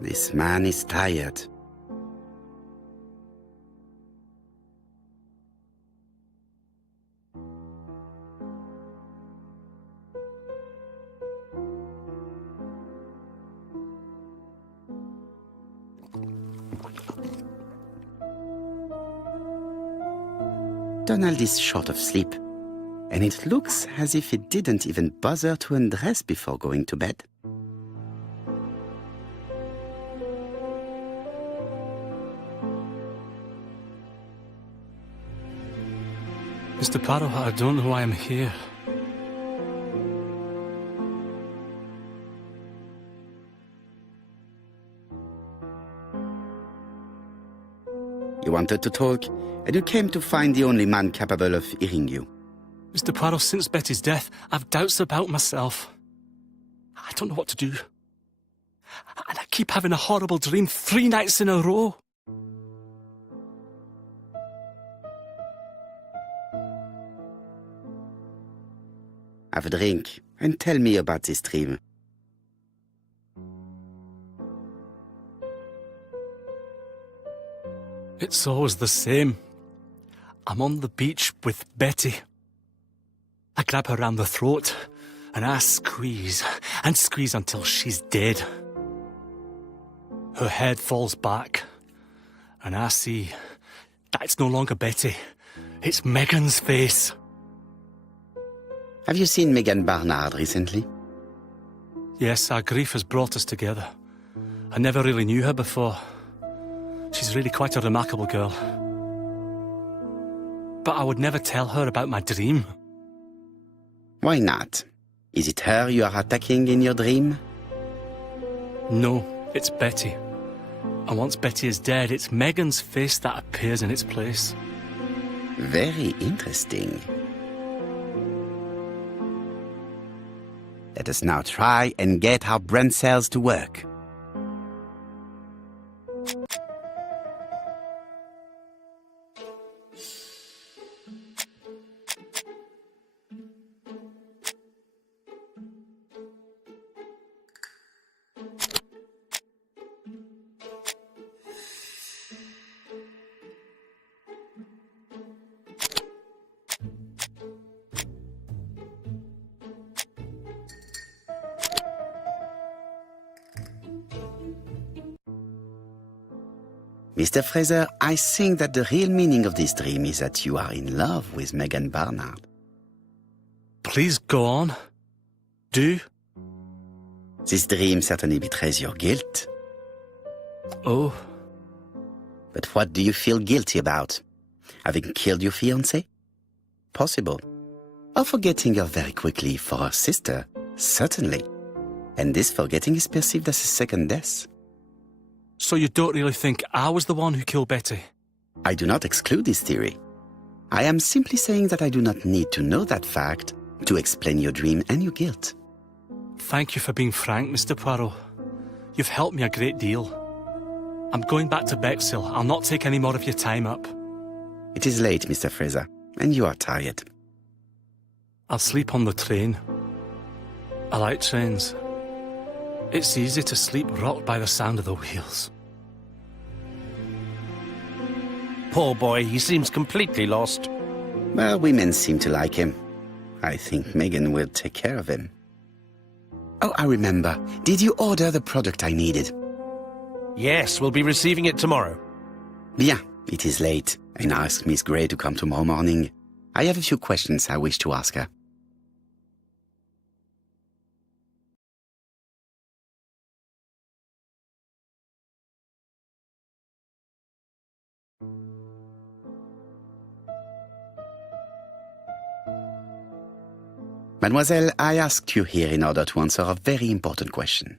This man is tired. Donald is short of sleep, and it looks as if he didn't even bother to undress before going to bed. Mr. Poirot, I don't know why I'm here. You wanted to talk, and you came to find the only man capable of hearing you. Mr. Poirot, since Betty's death, I've doubts about myself. I don't know what to do. And I keep having a horrible dream 3 nights in a row. Have a drink, and tell me about this dream. It's always the same. I'm on the beach with Betty. I grab her round the throat, and I squeeze, and squeeze until she's dead. Her head falls back, and I see that it's no longer Betty. It's Megan's face. Have you seen Megan Barnard recently? Yes, our grief has brought us together. I never really knew her before. She's really quite a remarkable girl. But I would never tell her about my dream. Why not? Is it her you are attacking in your dream? No, it's Betty. And once Betty is dead, it's Megan's face that appears in its place. Very interesting. Let us now try and get our brain cells to work. Mr. Fraser, I think that the real meaning of this dream is that you are in love with Megan Barnard. Please go on. Do. This dream certainly betrays your guilt. Oh. But what do you feel guilty about? Having killed your fiancé? Possible. Or forgetting her very quickly for her sister? Certainly. And this forgetting is perceived as a second death. So you don't really think I was the one who killed Betty? I do not exclude this theory. I am simply saying that I do not need to know that fact to explain your dream and your guilt. Thank you for being frank, Mr. Poirot. You've helped me a great deal. I'm going back to Bexhill. I'll not take any more of your time up. It is late, Mr. Fraser, and you are tired. I'll sleep on the train. I like trains. It's easy to sleep rocked by the sound of the wheels. Poor boy, he seems completely lost. Well, women seem to like him. I think Megan will take care of him. Oh, I remember. Did you order the product I needed? Yes, we'll be receiving it tomorrow. Bien, it is late, and I asked Miss Grey to come tomorrow morning. I have a few questions I wish to ask her. Mademoiselle, I asked you here in order to answer a very important question.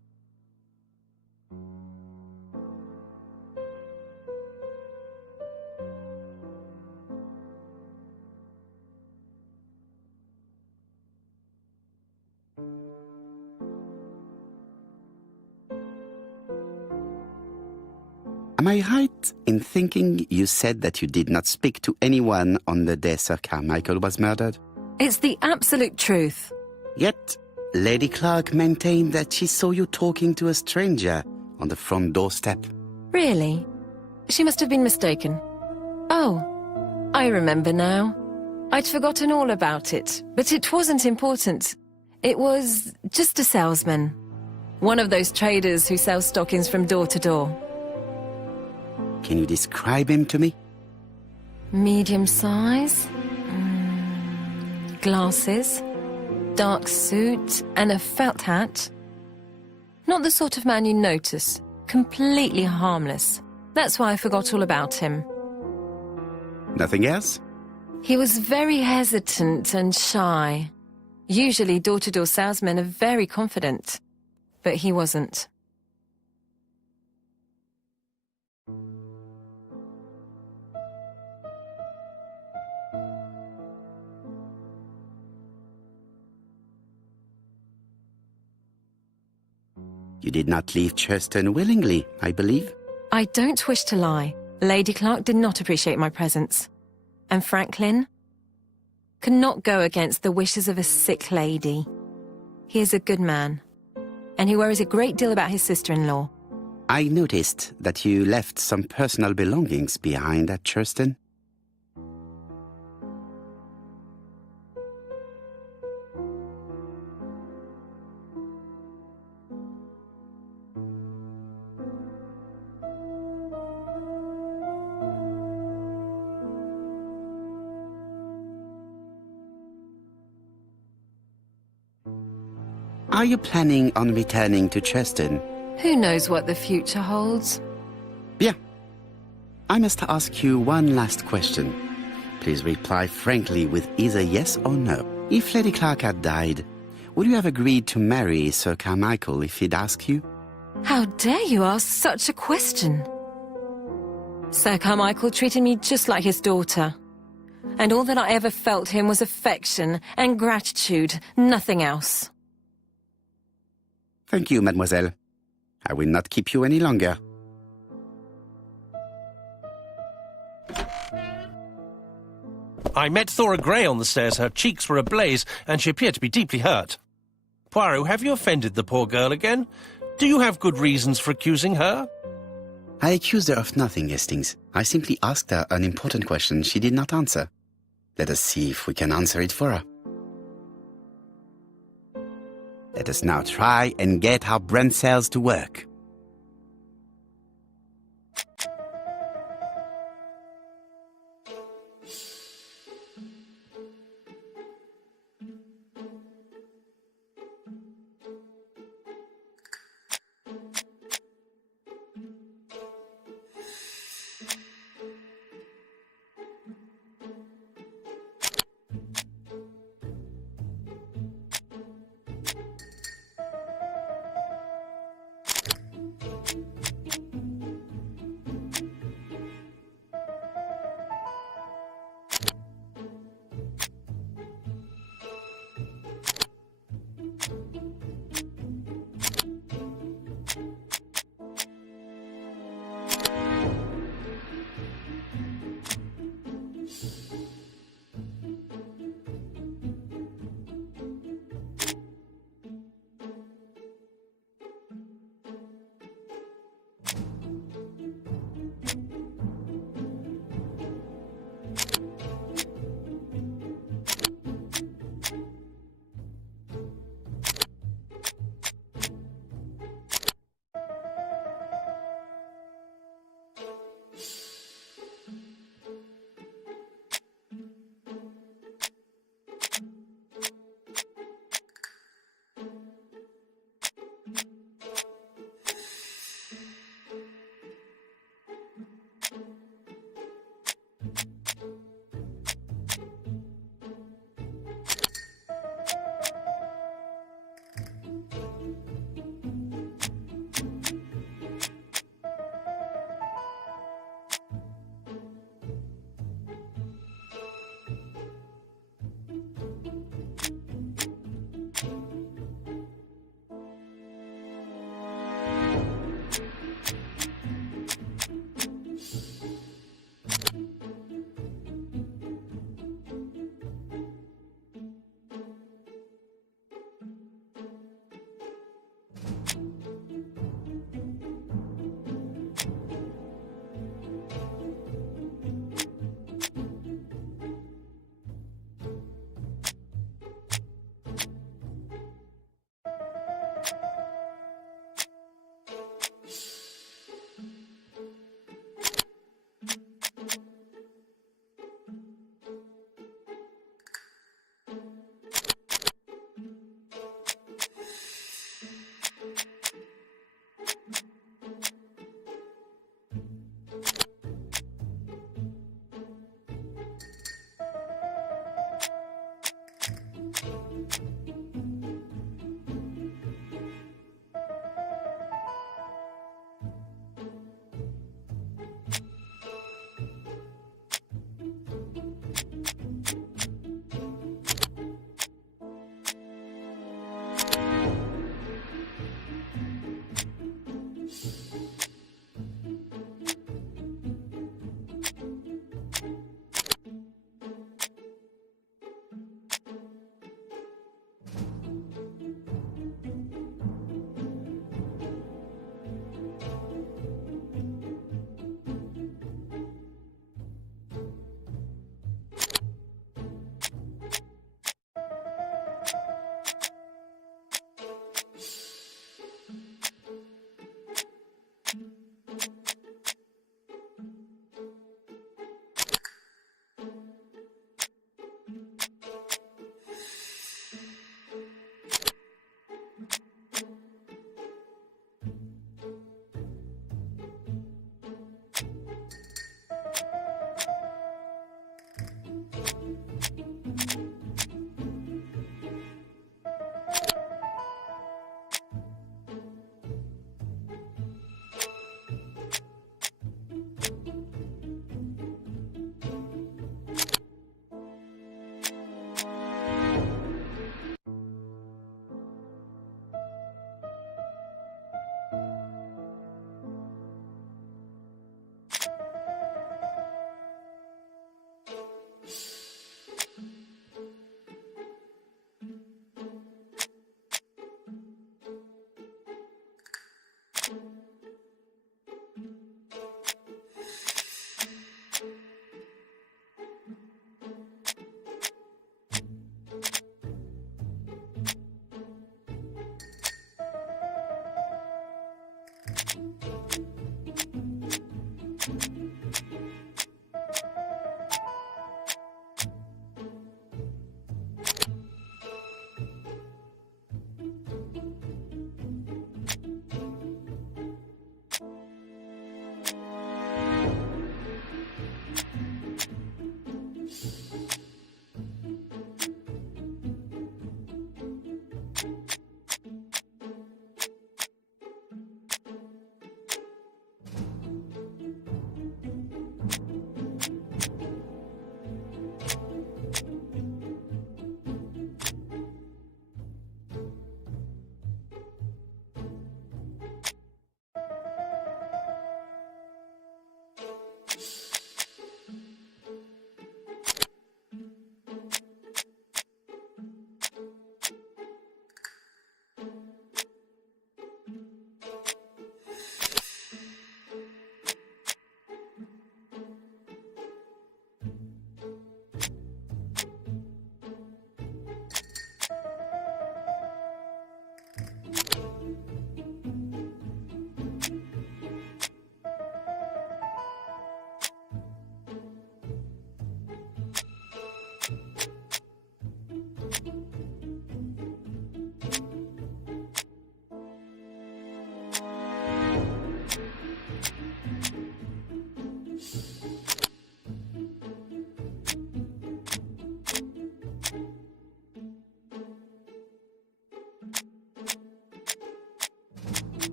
Am I right in thinking you said that you did not speak to anyone on the day Sir Carmichael was murdered? It's the absolute truth. Yet, Lady Clark maintained that she saw you talking to a stranger on the front doorstep. Really? She must have been mistaken. Oh, I remember now. I'd forgotten all about it, but it wasn't important. It was just a salesman. One of those traders who sell stockings from door to door. Can you describe him to me? Medium size, glasses, dark suit, and a felt hat. Not the sort of man you notice. Completely harmless. That's why I forgot all about him. Nothing else? He was very hesitant and shy. Usually door-to-door salesmen are very confident, but he wasn't. You did not leave Churston willingly, I believe. I don't wish to lie. Lady Clark did not appreciate my presence. And Franklin could not go against the wishes of a sick lady. He is a good man, and he worries a great deal about his sister-in-law. I noticed that you left some personal belongings behind at Churston. Are you planning on returning to Churston? Who knows what the future holds? Bien. I must ask you one last question. Please reply frankly with either yes or no. If Lady Clark had died, would you have agreed to marry Sir Carmichael if he'd asked you? How dare you ask such a question? Sir Carmichael treated me just like his daughter. And all that I ever felt him was affection and gratitude, nothing else. Thank you, mademoiselle. I will not keep you any longer. I met Thora Grey on the stairs. Her cheeks were ablaze, and she appeared to be deeply hurt. Poirot, have you offended the poor girl again? Do you have good reasons for accusing her? I accused her of nothing, Hastings. I simply asked her an important question she did not answer. Let us see if we can answer it for her. Let us now try and get our brain cells to work.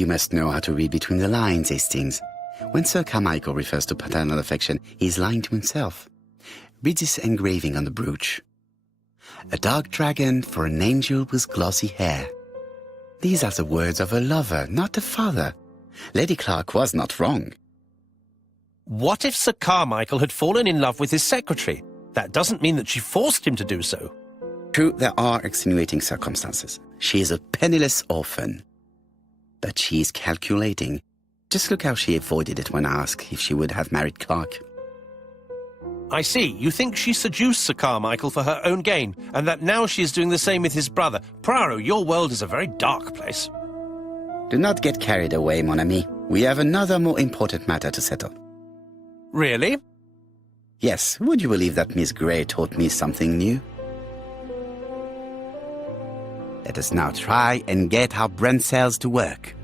You must know how to read between the lines, Hastings. When Sir Carmichael refers to paternal affection, he's lying to himself. Read this engraving on the brooch. A dark dragon for an angel with glossy hair. These are the words of a lover, not a father. Lady Clark was not wrong. What if Sir Carmichael had fallen in love with his secretary? That doesn't mean that she forced him to do so. True, there are extenuating circumstances. She is a penniless orphan. But she is calculating. Just look how she avoided it when asked if she would have married Clark. I see. You think she seduced Sir Carmichael for her own gain, and that now she is doing the same with his brother. Poirot, your world is a very dark place. Do not get carried away, mon ami. We have another more important matter to settle. Really? Yes, would you believe that Miss Grey taught me something new? Let us now try and get our brain cells to work.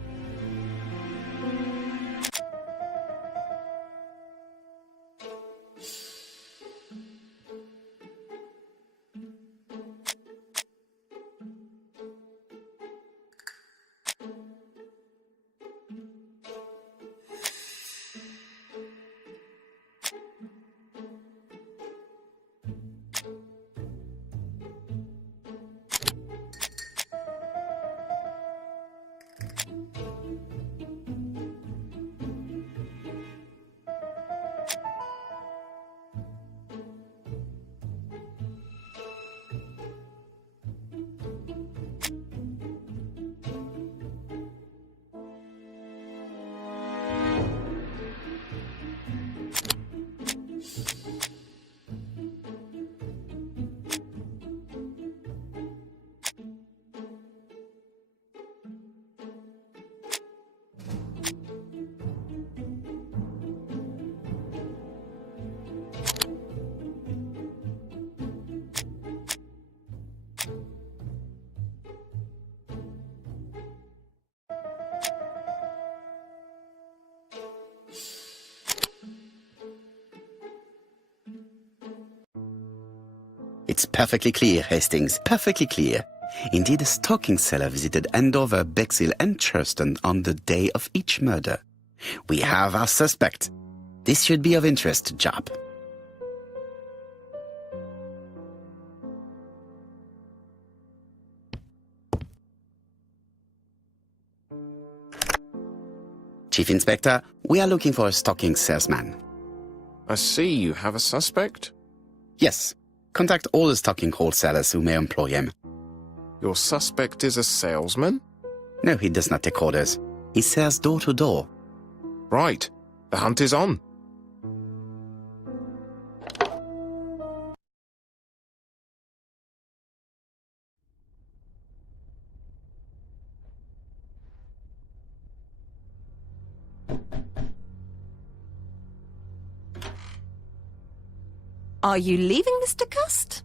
It's perfectly clear, Hastings, perfectly clear. Indeed, a stocking seller visited Andover, Bexhill and Churston on the day of each murder. We have our suspect. This should be of interest to Job. Chief Inspector, we are looking for a stocking salesman. I see you have a suspect. Yes. Contact all the stocking wholesalers who may employ him. Your suspect is a salesman? No, he does not take orders. He sells door to door. Right. The hunt is on. Are you leaving, Mr. Cust?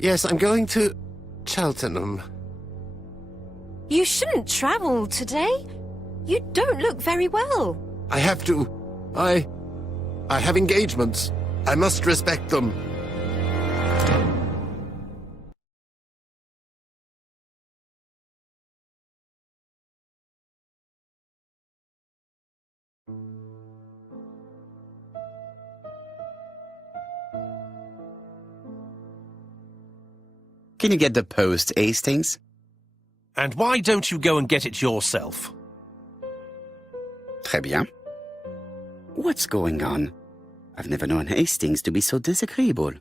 Yes, I'm going to Cheltenham. You shouldn't travel today. You don't look very well. I have to. I have engagements. I must respect them. Can you get the post, Hastings? And why don't you go and get it yourself? Très bien. What's going on? I've never known Hastings to be so disagreeable.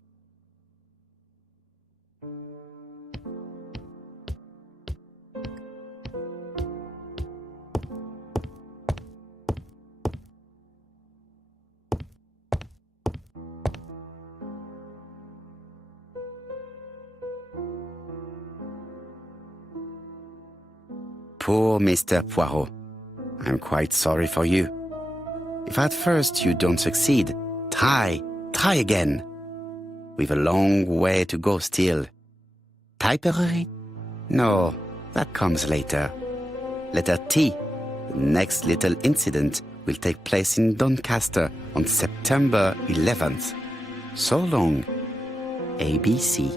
Poor Mr. Poirot. I'm quite sorry for you. If at first you don't succeed, try again. We've a long way to go still. Tipperary? No, that comes later. Letter T. The next little incident will take place in Doncaster on September 11th. So long. ABC.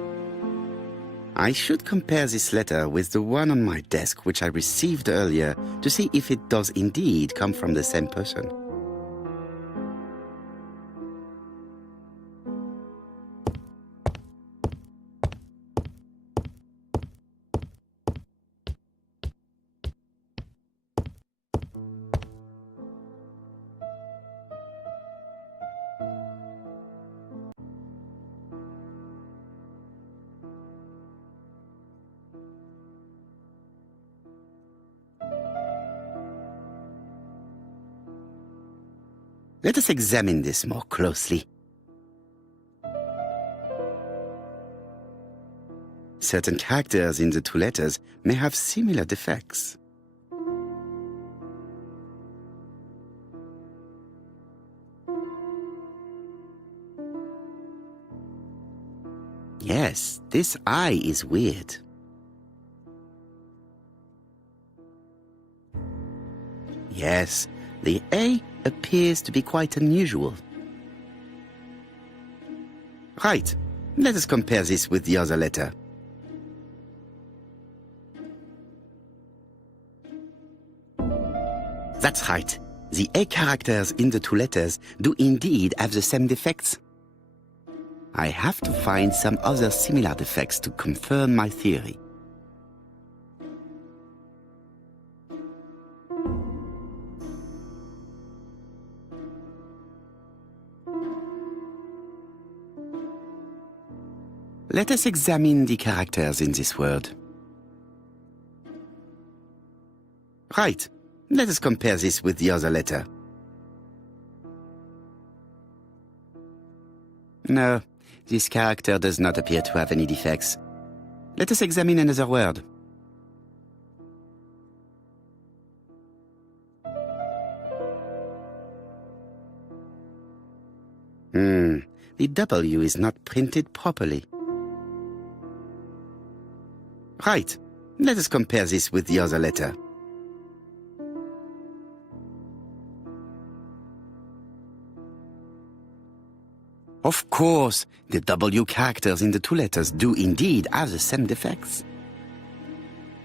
I should compare this letter with the one on my desk which I received earlier to see if it does indeed come from the same person. Let us examine this more closely. Certain characters in the two letters may have similar defects. Yes, this I is weird. Yes, the A appears to be quite unusual. Right, let us compare this with the other letter. That's right. The A characters in the two letters do indeed have the same defects. I have to find some other similar defects to confirm my theory. Let us examine the characters in this word. Right. Let us compare this with the other letter. No, this character does not appear to have any defects. Let us examine another word. The W is not printed properly. Right. Let us compare this with the other letter. Of course, the W characters in the two letters do indeed have the same defects.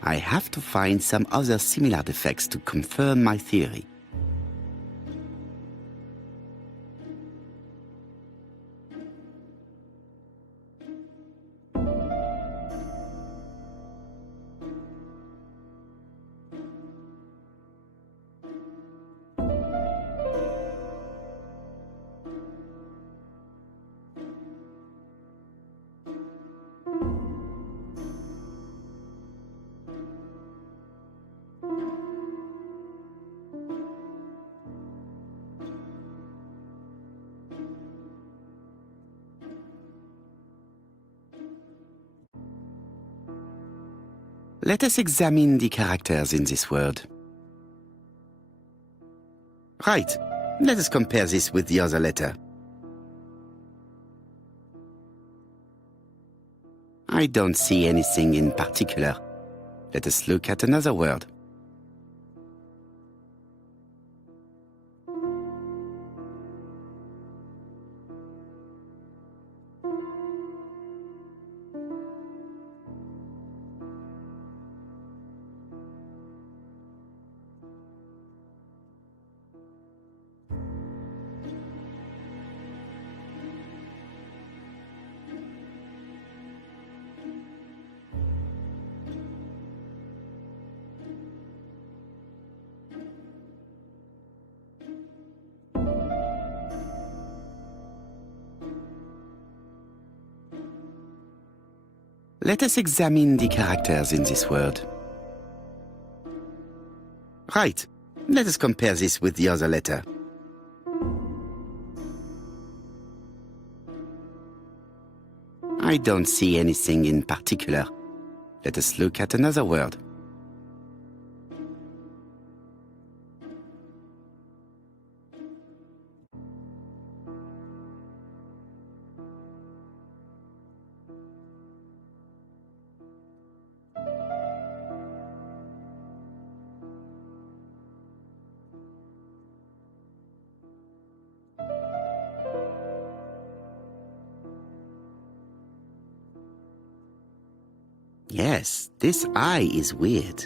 I have to find some other similar defects to confirm my theory. Let us examine the characters in this word. Right. Let us compare this with the other letter. I don't see anything in particular. Let us look at another word. Let us examine the characters in this word. Right. Let us compare this with the other letter. I don't see anything in particular. Let us look at another word. Yes, this eye is weird.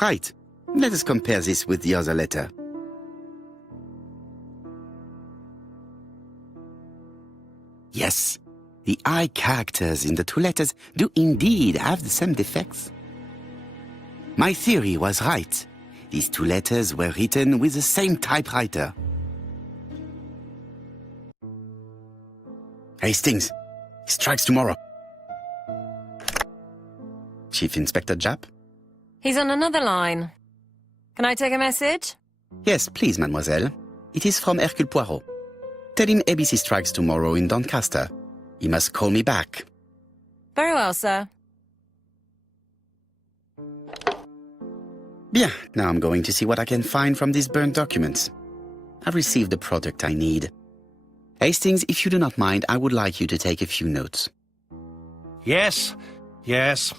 Right. Let us compare this with the other letter. Yes, the I characters in the two letters do indeed have the same defects. My theory was right. These two letters were written with the same typewriter. Hastings, he strikes tomorrow. Chief Inspector Japp? He's on another line. Can I take a message? Yes, please, mademoiselle. It is from Hercule Poirot. Tell him ABC strikes tomorrow in Doncaster. He must call me back. Very well, sir. Bien, now I'm going to see what I can find from these burnt documents. I've received the product I need. Hastings, if you do not mind, I would like you to take a few notes. Yes, yes.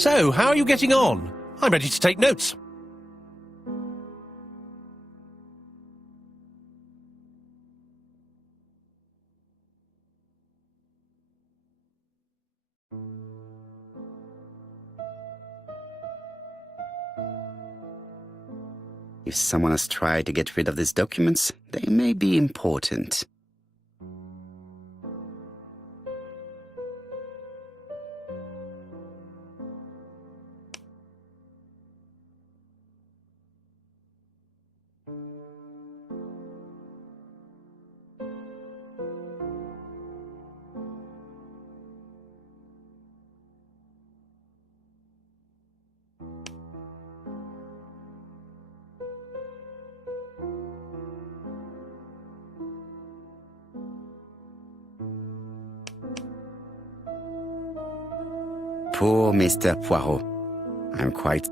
So, how are you getting on? I'm ready to take notes. If someone has tried to get rid of these documents, they may be important. Poor Mr. Poirot. I'm quite...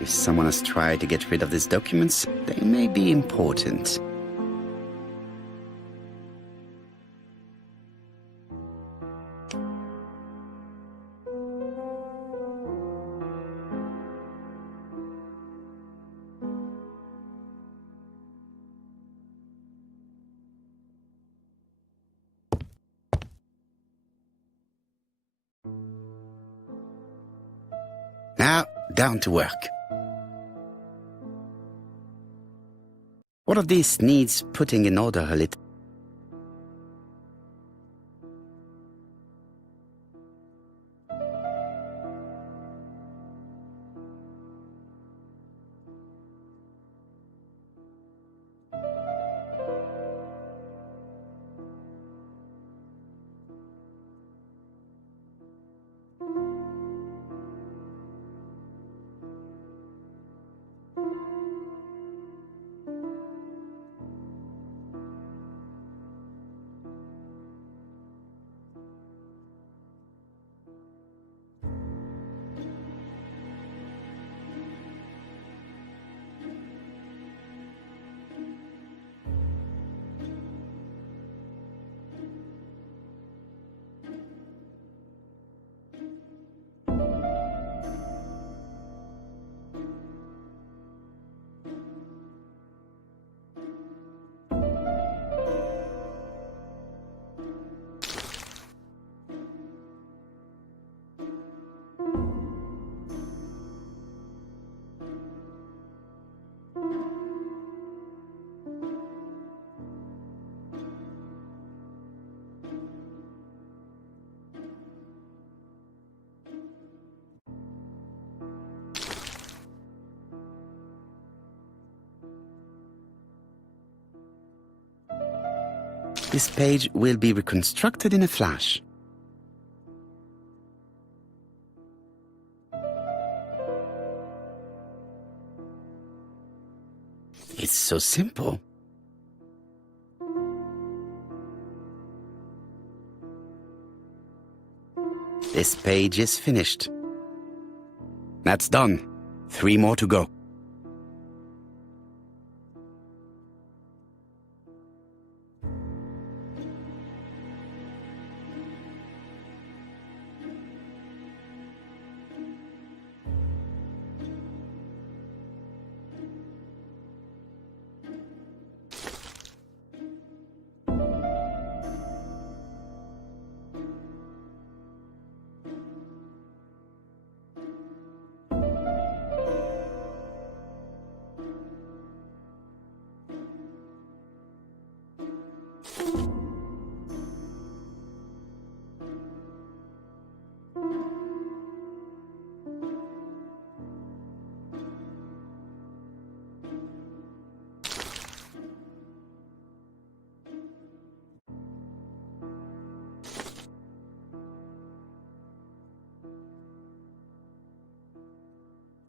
If someone has tried to get rid of these documents, they may be important. Now, down to work. All of this needs putting in order a little. This page will be reconstructed in a flash. It's so simple. This page is finished. That's done. 3 more to go.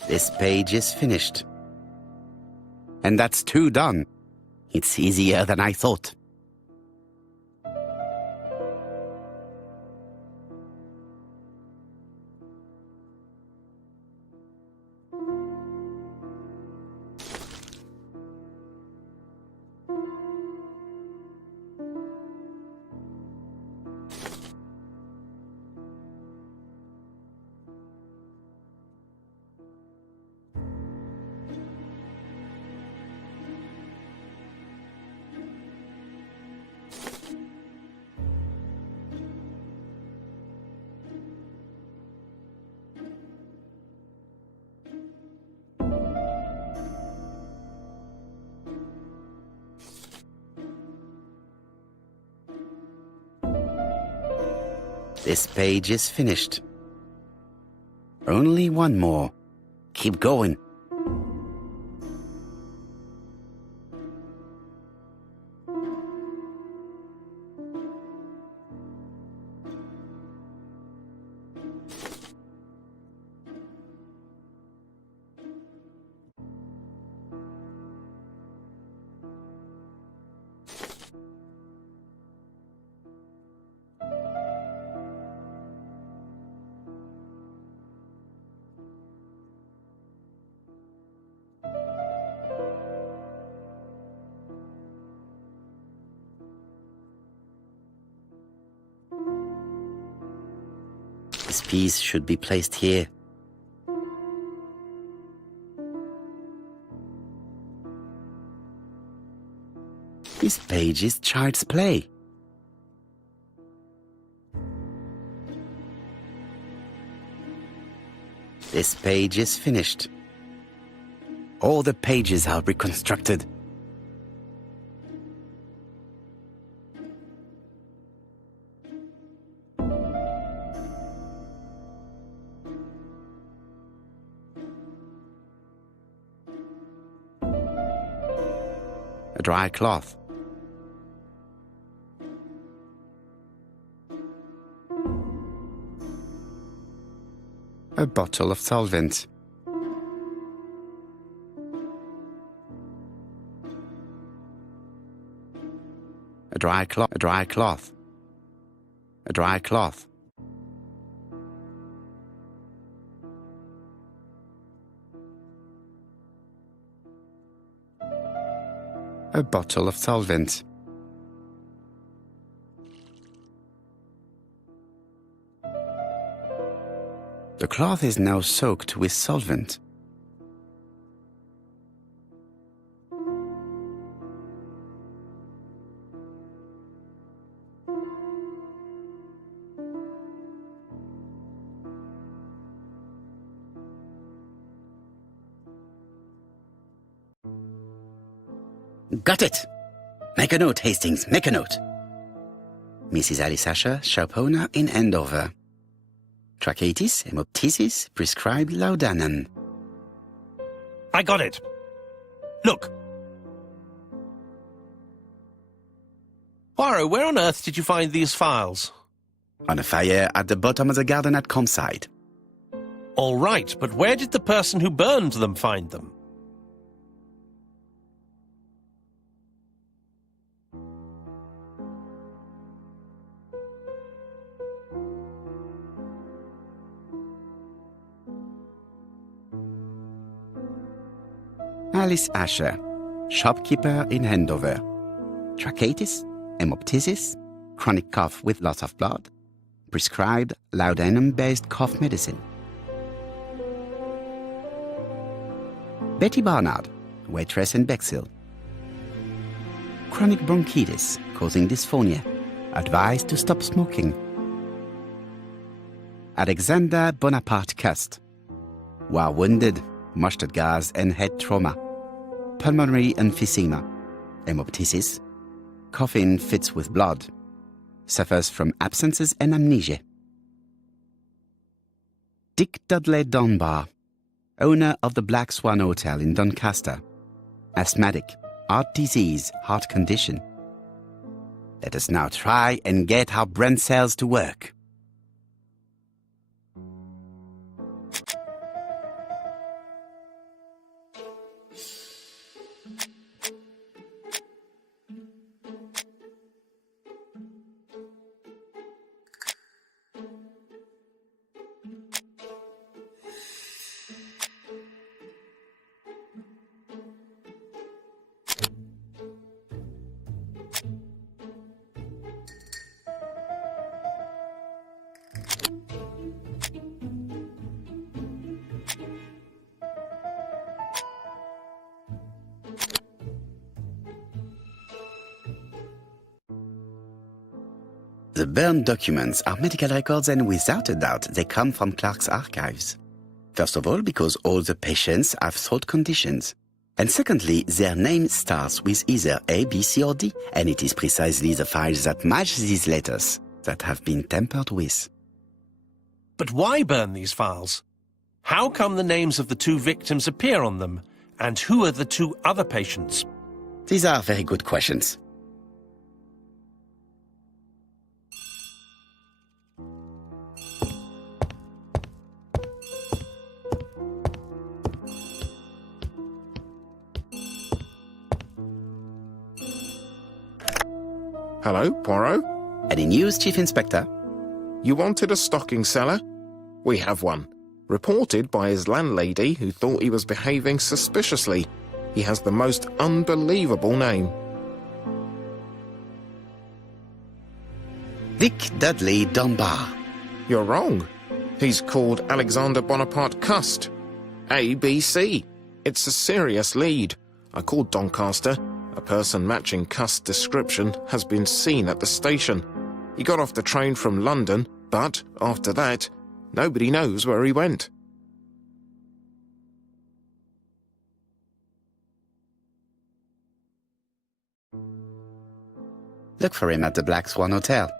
This page is finished. And that's 2 done. It's easier than I thought. This page is finished. Only 1 more. Keep going. This piece should be placed here. This page is child's play. This page is finished. All the pages are reconstructed. A dry cloth. A bottle of solvent. A dry cloth. A dry cloth. A dry cloth. A bottle of solvent. The cloth is now soaked with solvent. Got it! Make a note, Hastings, make a note. Mrs. Alice Asher, shop owner in Andover. Tracheitis, hemoptysis, prescribed laudanum. I got it. Look. Poirot, where on earth did you find these files? On a fire at the bottom of the garden at Campside. All right, but where did the person who burned them find them? Alice Asher, shopkeeper in Andover. Tracheitis, hemoptysis, chronic cough with loss of blood. Prescribed laudanum-based cough medicine. Betty Barnard, waitress in Bexhill. Chronic bronchitis causing dysphonia. Advised to stop smoking. Alexander Bonaparte Cust. War wounded, mustard gas and head trauma. Pulmonary emphysema. Hemoptysis. Coughing fits with blood. Suffers from absences and amnesia. Dick Dudley Dunbar, owner of the Black Swan Hotel in Doncaster. Asthmatic, heart disease, heart condition. Let us now try and get our brain cells to work. The burned documents are medical records, and without a doubt they come from Clark's archives. First of all, because all the patients have throat conditions. And secondly, their name starts with either A, B, C or D, and it is precisely the files that match these letters that have been tampered with. But why burn these files? How come the names of the two victims appear on them? And who are the two other patients? These are very good questions. Hello, Poirot? Any news, Chief Inspector? You wanted a stocking seller? We have one. Reported by his landlady, who thought he was behaving suspiciously. He has the most unbelievable name. Dick Dudley Dunbar. You're wrong. He's called Alexander Bonaparte Cust. ABC. It's a serious lead. I called Doncaster. A person matching Cust's description has been seen at the station. He got off the train from London, but after that, nobody knows where he went. Look for him at the Black Swan Hotel.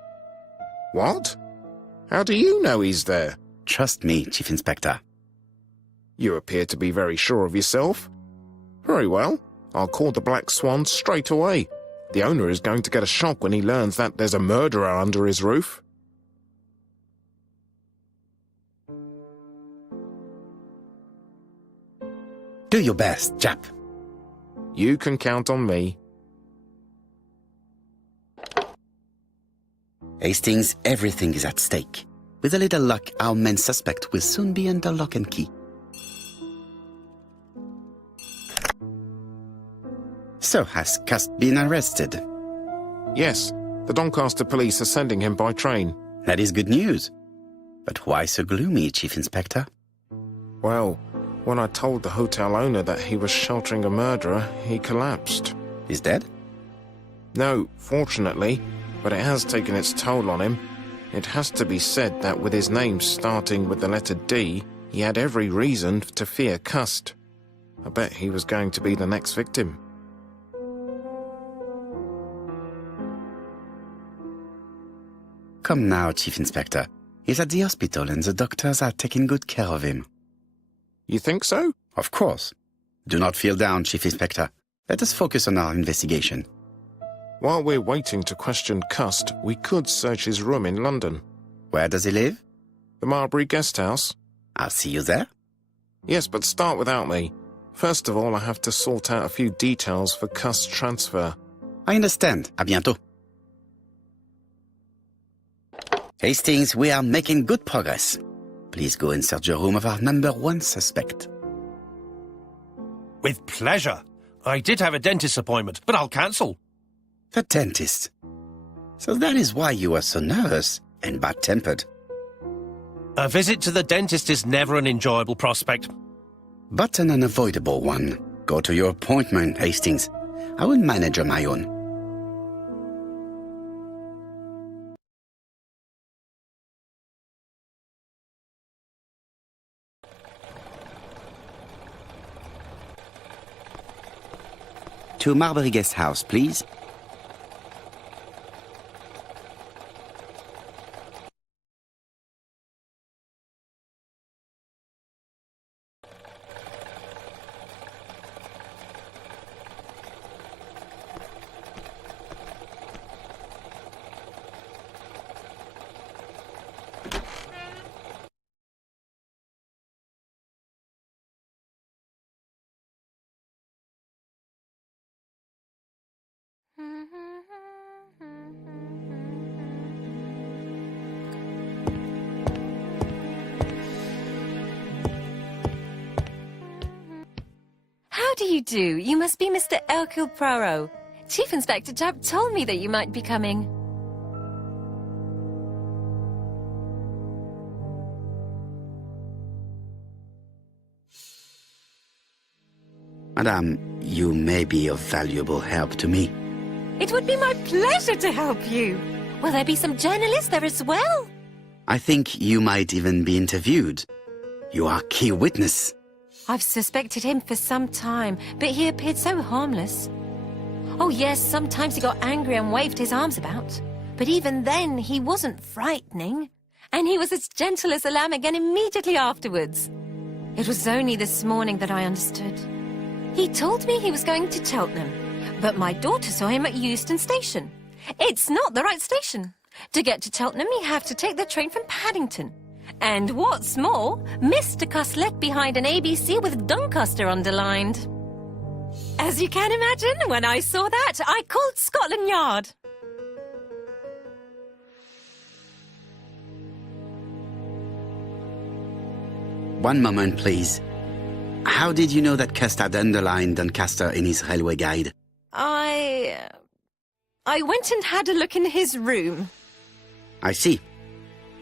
What? How do you know he's there? Trust me, Chief Inspector. You appear to be very sure of yourself. Very well. I'll call the Black Swan straight away. The owner is going to get a shock when he learns that there's a murderer under his roof. Do your best, Jap. You can count on me. Hastings, everything is at stake. With a little luck, our main suspect will soon be under lock and key. So, has Cust been arrested? Yes, the Doncaster police are sending him by train. That is good news. But why so gloomy, Chief Inspector? Well, when I told the hotel owner that he was sheltering a murderer, he collapsed. He's dead? No, fortunately, but it has taken its toll on him. It has to be said that with his name starting with the letter D, he had every reason to fear Cust. I bet he was going to be the next victim. Come now, Chief Inspector. He's at the hospital and the doctors are taking good care of him. You think so? Of course. Do not feel down, Chief Inspector. Let us focus on our investigation. While we're waiting to question Cust, we could search his room in London. Where does he live? The Marbury Guest House? I'll see you there. Yes, but start without me. First of all, I have to sort out a few details for Cust's transfer. I understand. À bientôt. Hastings, we are making good progress. Please go and search the room of our number 1 suspect. With pleasure. I did have a dentist appointment, but I'll cancel. The dentist. So that is why you are so nervous and bad-tempered. A visit to the dentist is never an enjoyable prospect. But an unavoidable one. Go to your appointment, Hastings. I will manage on my own. To Marbury Guest House, please. How do you do? You must be Mr. Hercule Poirot. Chief Inspector Jupp told me that you might be coming. Madame, you may be of valuable help to me. It would be my pleasure to help you. Will there be some journalists there as well? I think you might even be interviewed. You are key witness. I've suspected him for some time, but he appeared so harmless. Oh yes, sometimes he got angry and waved his arms about. But even then, he wasn't frightening. And he was as gentle as a lamb again immediately afterwards. It was only this morning that I understood. He told me he was going to Cheltenham, but my daughter saw him at Euston Station. It's not the right station. To get to Cheltenham, you have to take the train from Paddington. And what's more, Mr. Cust left behind an ABC with Doncaster underlined. As you can imagine, when I saw that, I called Scotland Yard. One moment, please. How did you know that Cust had underlined Doncaster in his railway guide? I went and had a look in his room. I see.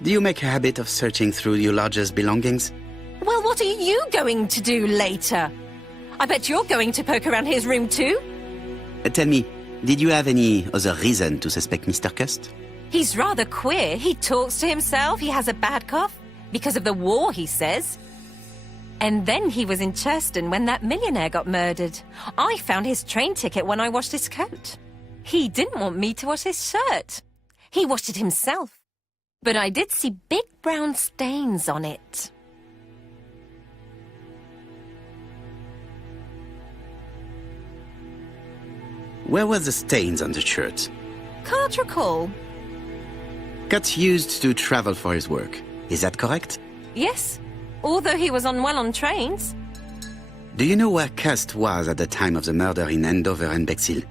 Do you make a habit of searching through your lodger's belongings? Well, what are you going to do later? I bet you're going to poke around his room too. Tell me, did you have any other reason to suspect Mr. Cust? He's rather queer. He talks to himself. He has a bad cough. Because of the war, he says. And then he was in Churston when that millionaire got murdered. I found his train ticket when I washed his coat. He didn't want me to wash his shirt. He washed it himself. But I did see big brown stains on it. Where were the stains on the shirt? Can't recall. Cust used to travel for his work. Is that correct? Yes, although he was unwell on trains. Do you know where Cust was at the time of the murder in Andover and Bexhill?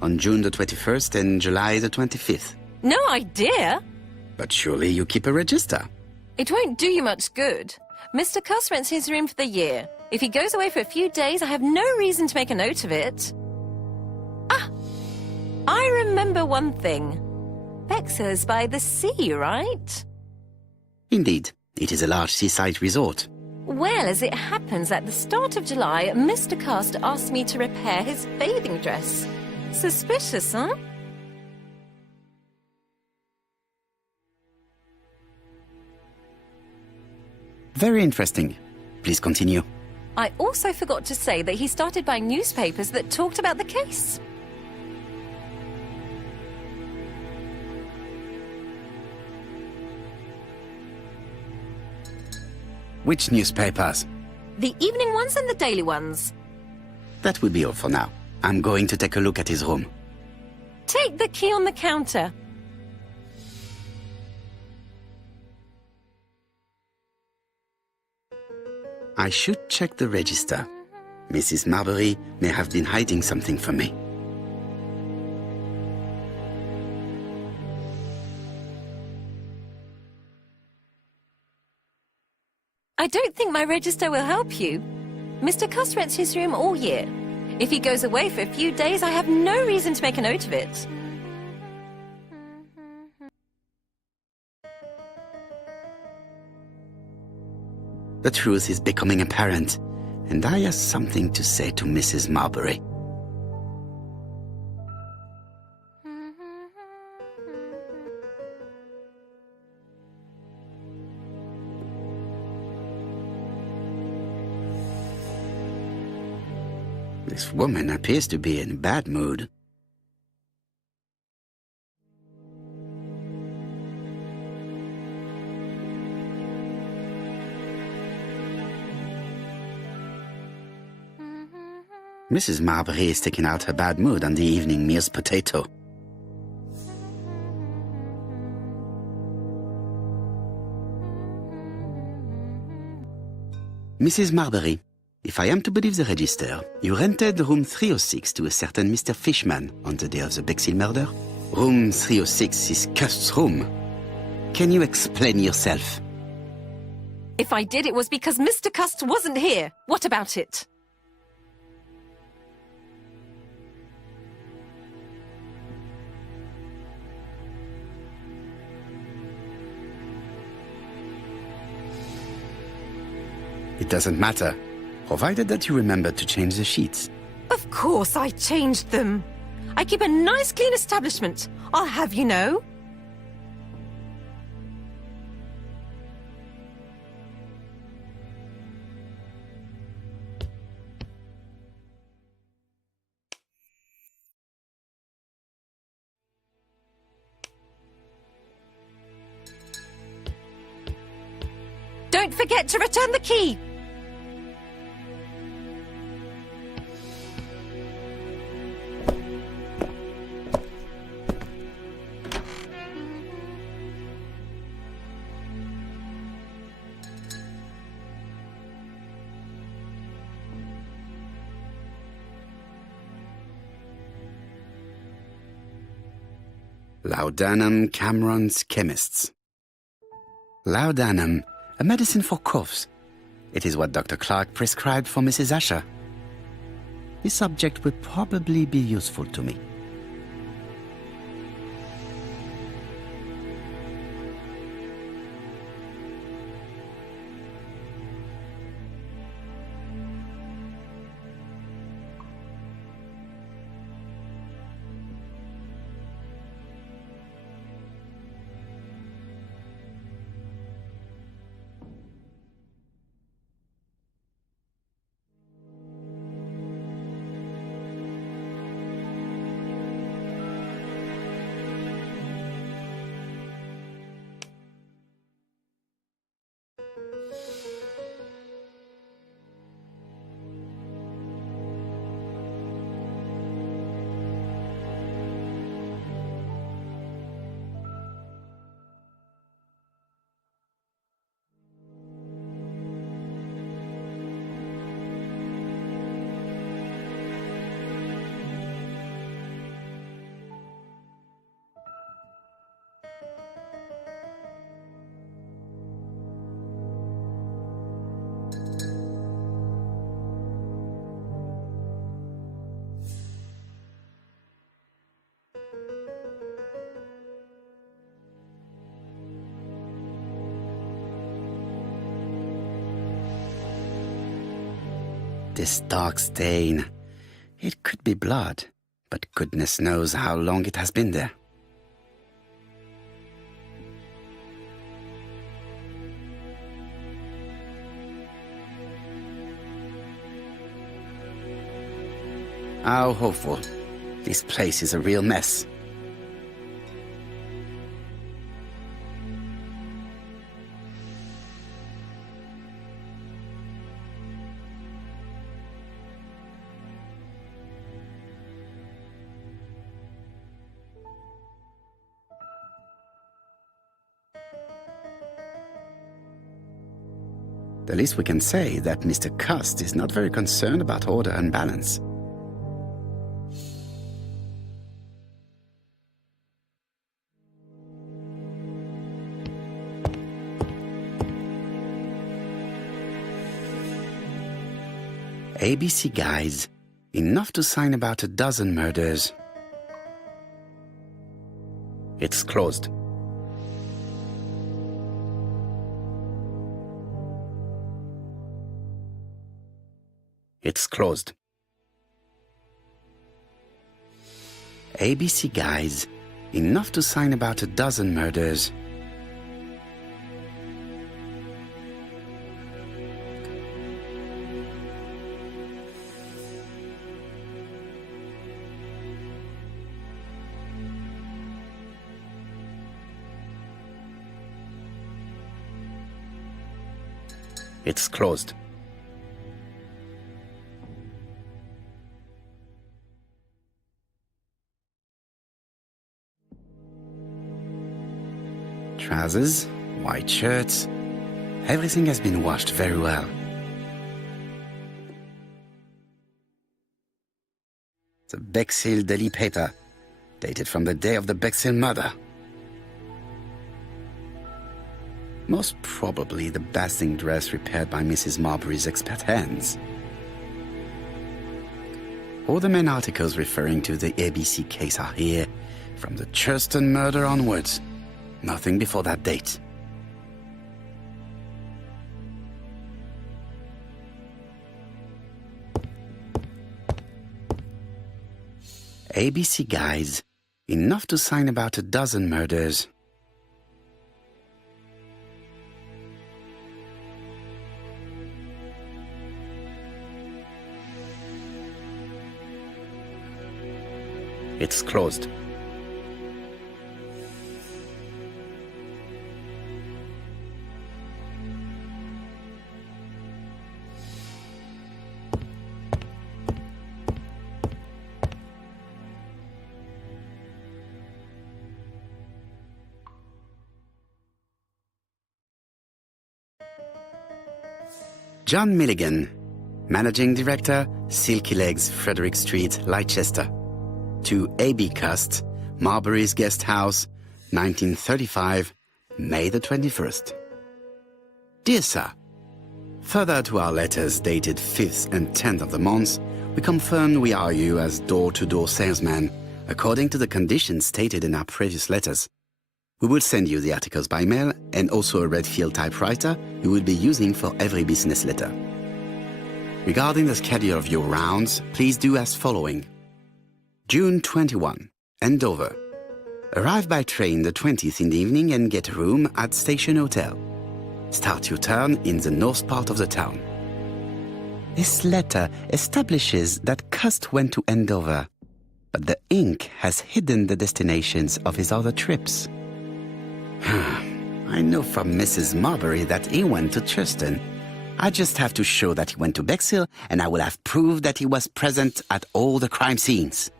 On June the 21st and July the 25th? No idea. But surely you keep a register. It won't do you much good. Mr. Cust rents his room for the year. If he goes away for a few days, I have no reason to make a note of it. Ah, I remember one thing. Bexhill's by the sea, right? Indeed, it is a large seaside resort. Well, as it happens, at the start of July, Mr. Cust asked me to repair his bathing dress. Suspicious, huh? Very interesting. Please continue. I also forgot to say that he started buying newspapers that talked about the case. Which newspapers? The evening ones and the daily ones. That will be all for now. I'm going to take a look at his room. Take the key on the counter. I should check the register. Mrs. Marbury may have been hiding something from me. I don't think my register will help you. Mr. Cuss rents his room all year. If he goes away for a few days, I have no reason to make a note of it. The truth is becoming apparent, and I have something to say to Mrs. Marbury. This woman appears to be in a bad mood. Mrs. Marbury is taking out her bad mood on the evening meal's potato. Mrs. Marbury, if I am to believe the register, you rented room 306 to a certain Mr. Fishman on the day of the Bexhill murder? Room 306 is Cust's room. Can you explain yourself? If I did, it was because Mr. Cust wasn't here. What about it? It doesn't matter, provided that you remember to change the sheets. Of course I changed them. I keep a nice clean establishment, I'll have you know. Don't forget to return the key. Laudanum Cameron's Chemists. Laudanum, a medicine for coughs. It is what Dr. Clark prescribed for Mrs. Asher. This subject will probably be useful to me. This dark stain. It could be blood, but goodness knows how long it has been there. How hopeful. This place is a real mess. The least we can say is that Mr. Cust is not very concerned about order and balance. ABC guys, enough to sign about a dozen murders. It's closed. It's closed. ABC guys, enough to sign about a dozen murders. It's closed. Trousers, white shirts, everything has been washed very well. The Bexhill Daily Paper, dated from the day of the Bexhill murder. Most probably the basting dress repaired by Mrs. Marbury's expert hands. All the main articles referring to the ABC case are here, from the Churston murder onwards. Nothing before that date. ABC guys, enough to sign about a dozen murders. It's closed. John Milligan, Managing Director, Silky Legs, Frederick Street, Leicester. To A.B. Cust, Marbury's Guest House, 1935, May the 21st. Dear Sir, further to our letters dated 5th and 10th of the month, we confirm we are you as door-to-door salesman, according to the conditions stated in our previous letters. We will send you the articles by mail and also a Redfield typewriter you will be using for every business letter. Regarding the schedule of your rounds, please do as following. June 21, Andover. Arrive by train the 20th in the evening and get a room at Station Hotel. Start your turn in the north part of the town. This letter establishes that Cust went to Andover, but the ink has hidden the destinations of his other trips. I know from Mrs. Marbury that he went to Churston. I just have to show that he went to Bexhill, and I will have proved that he was present at all the crime scenes.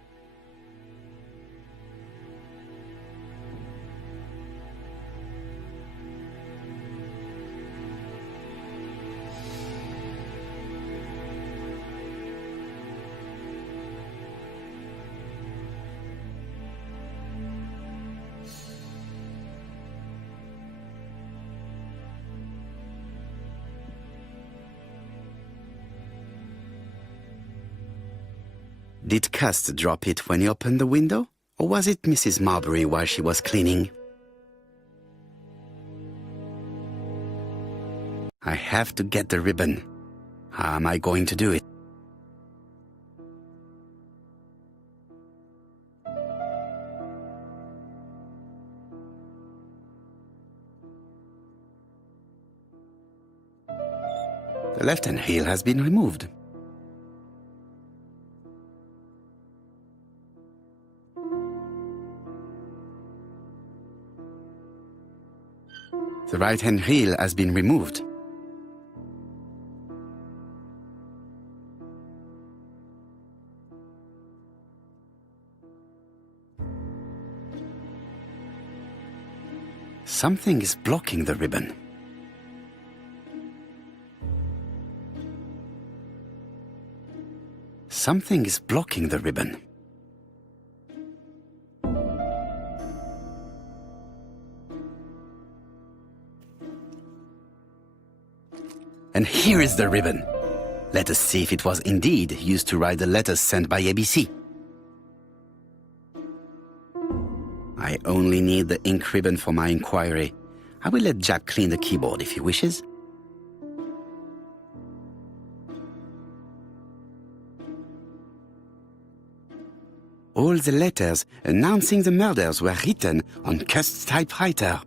Did Cust drop it when he opened the window? Or was it Mrs. Marbury while she was cleaning? I have to get the ribbon. How am I going to do it? The left-hand heel has been removed. The right-hand heel has been removed. Something is blocking the ribbon. Something is blocking the ribbon. And here is the ribbon. Let us see if it was indeed used to write the letters sent by ABC. I only need the ink ribbon for my inquiry. I will let Jack clean the keyboard if he wishes. All the letters announcing the murders were written on Cust's typewriter.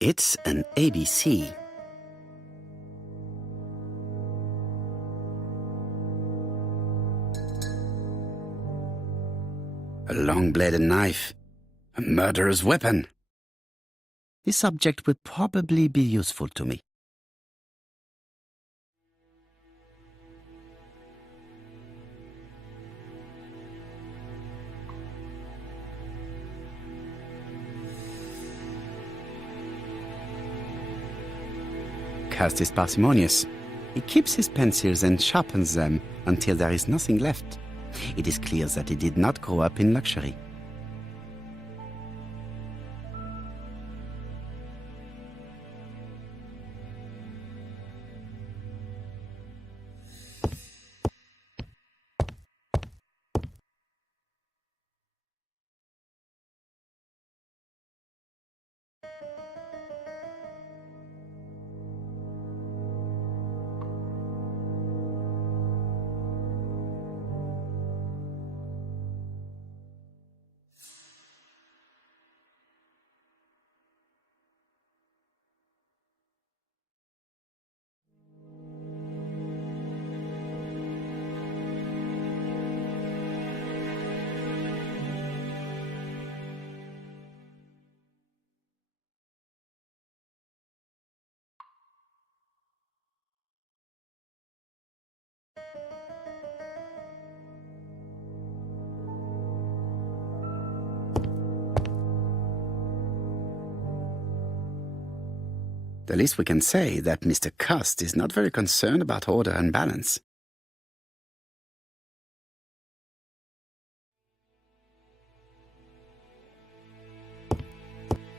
It's an ABC. A long-bladed knife. A murderer's weapon. This object will probably be useful to me. Cust is parsimonious. He keeps his pencils and sharpens them until there is nothing left. It is clear that he did not grow up in luxury. The least we can say that Mr. Cust is not very concerned about order and balance.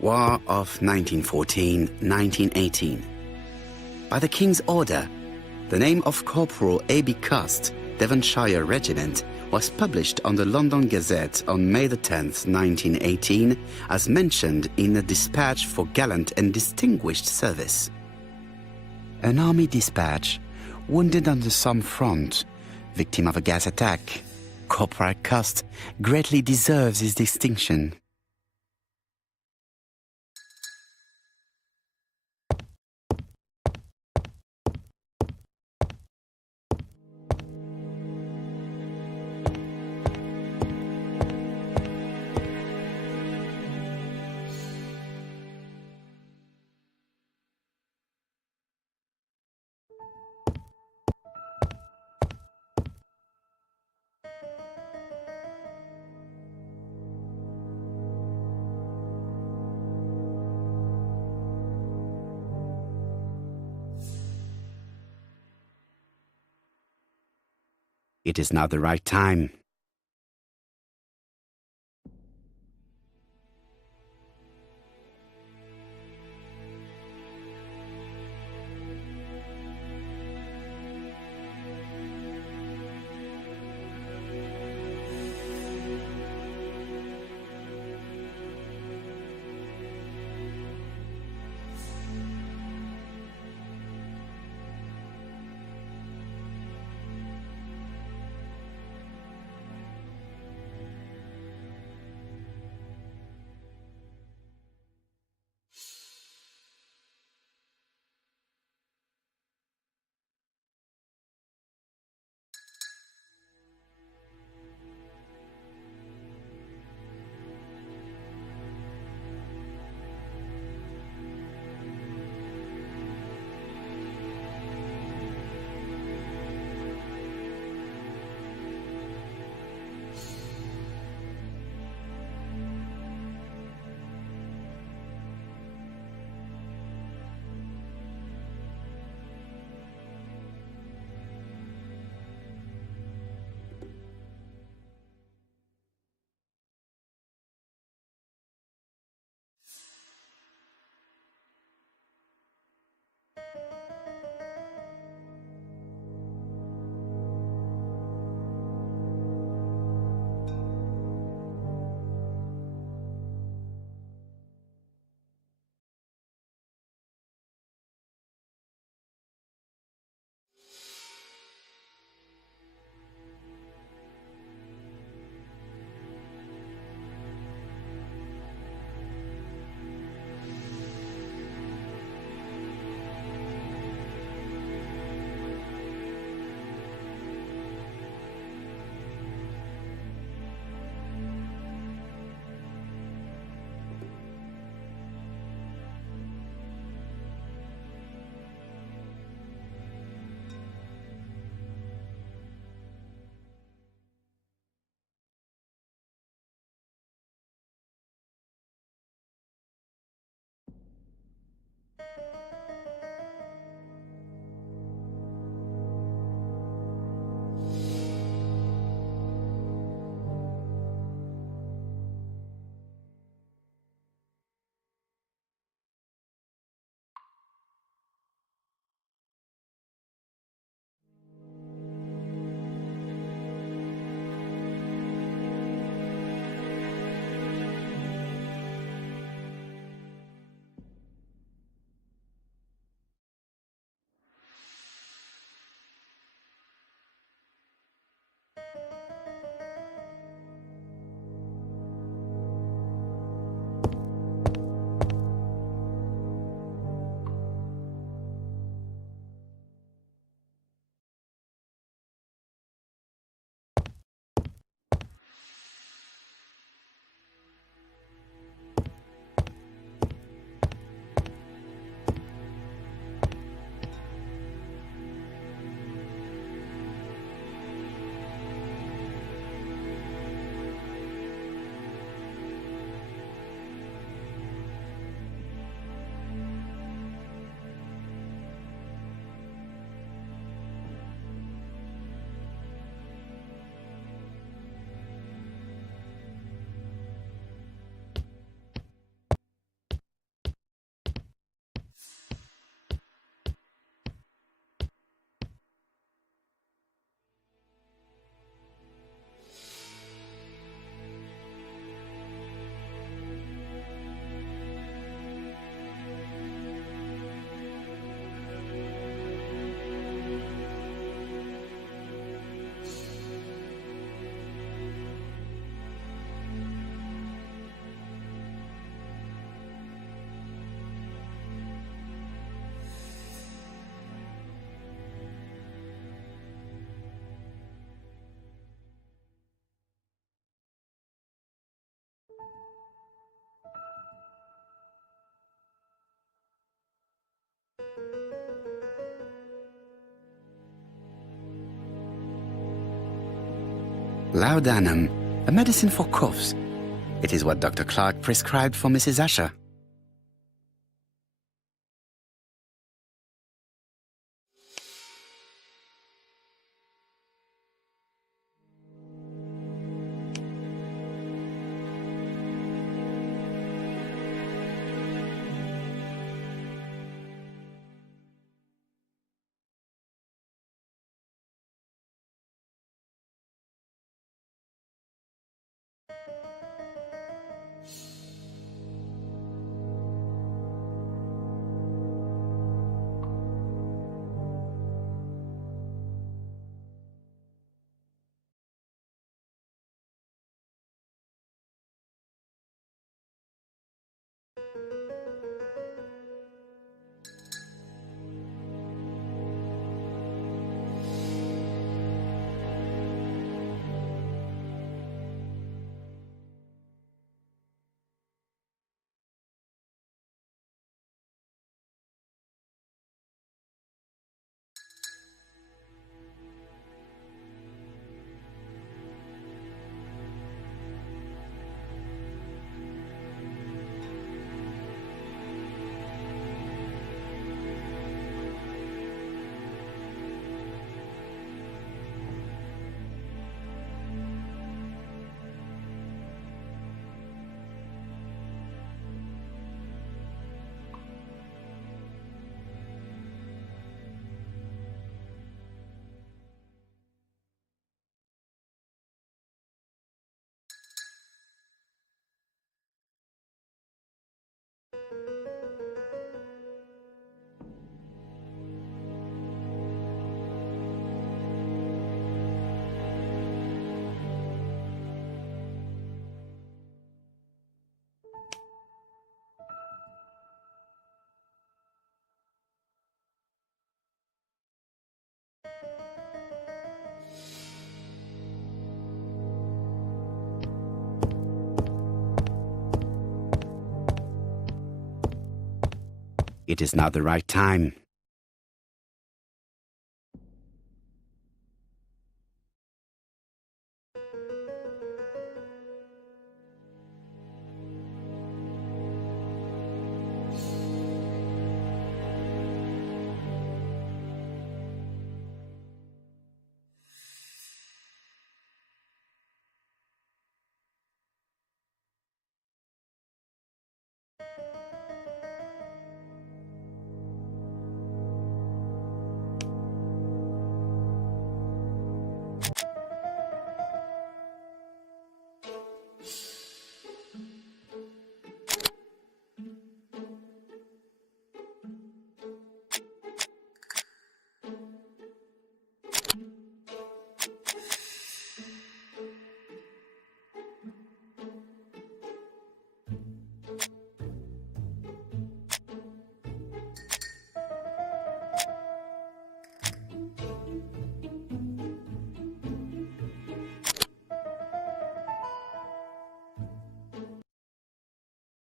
War of 1914-1918. By the King's order, the name of Corporal A.B. Cust, Devonshire Regiment, was published on the London Gazette on May the 10th, 1918, as mentioned in a dispatch for gallant and distinguished service. An army dispatch, wounded on the Somme front, victim of a gas attack. Corporal Cust greatly deserves his distinction. It is now the right time. Laudanum, a medicine for coughs. It is what Dr. Clark prescribed for Mrs. Asher. It is now the right time.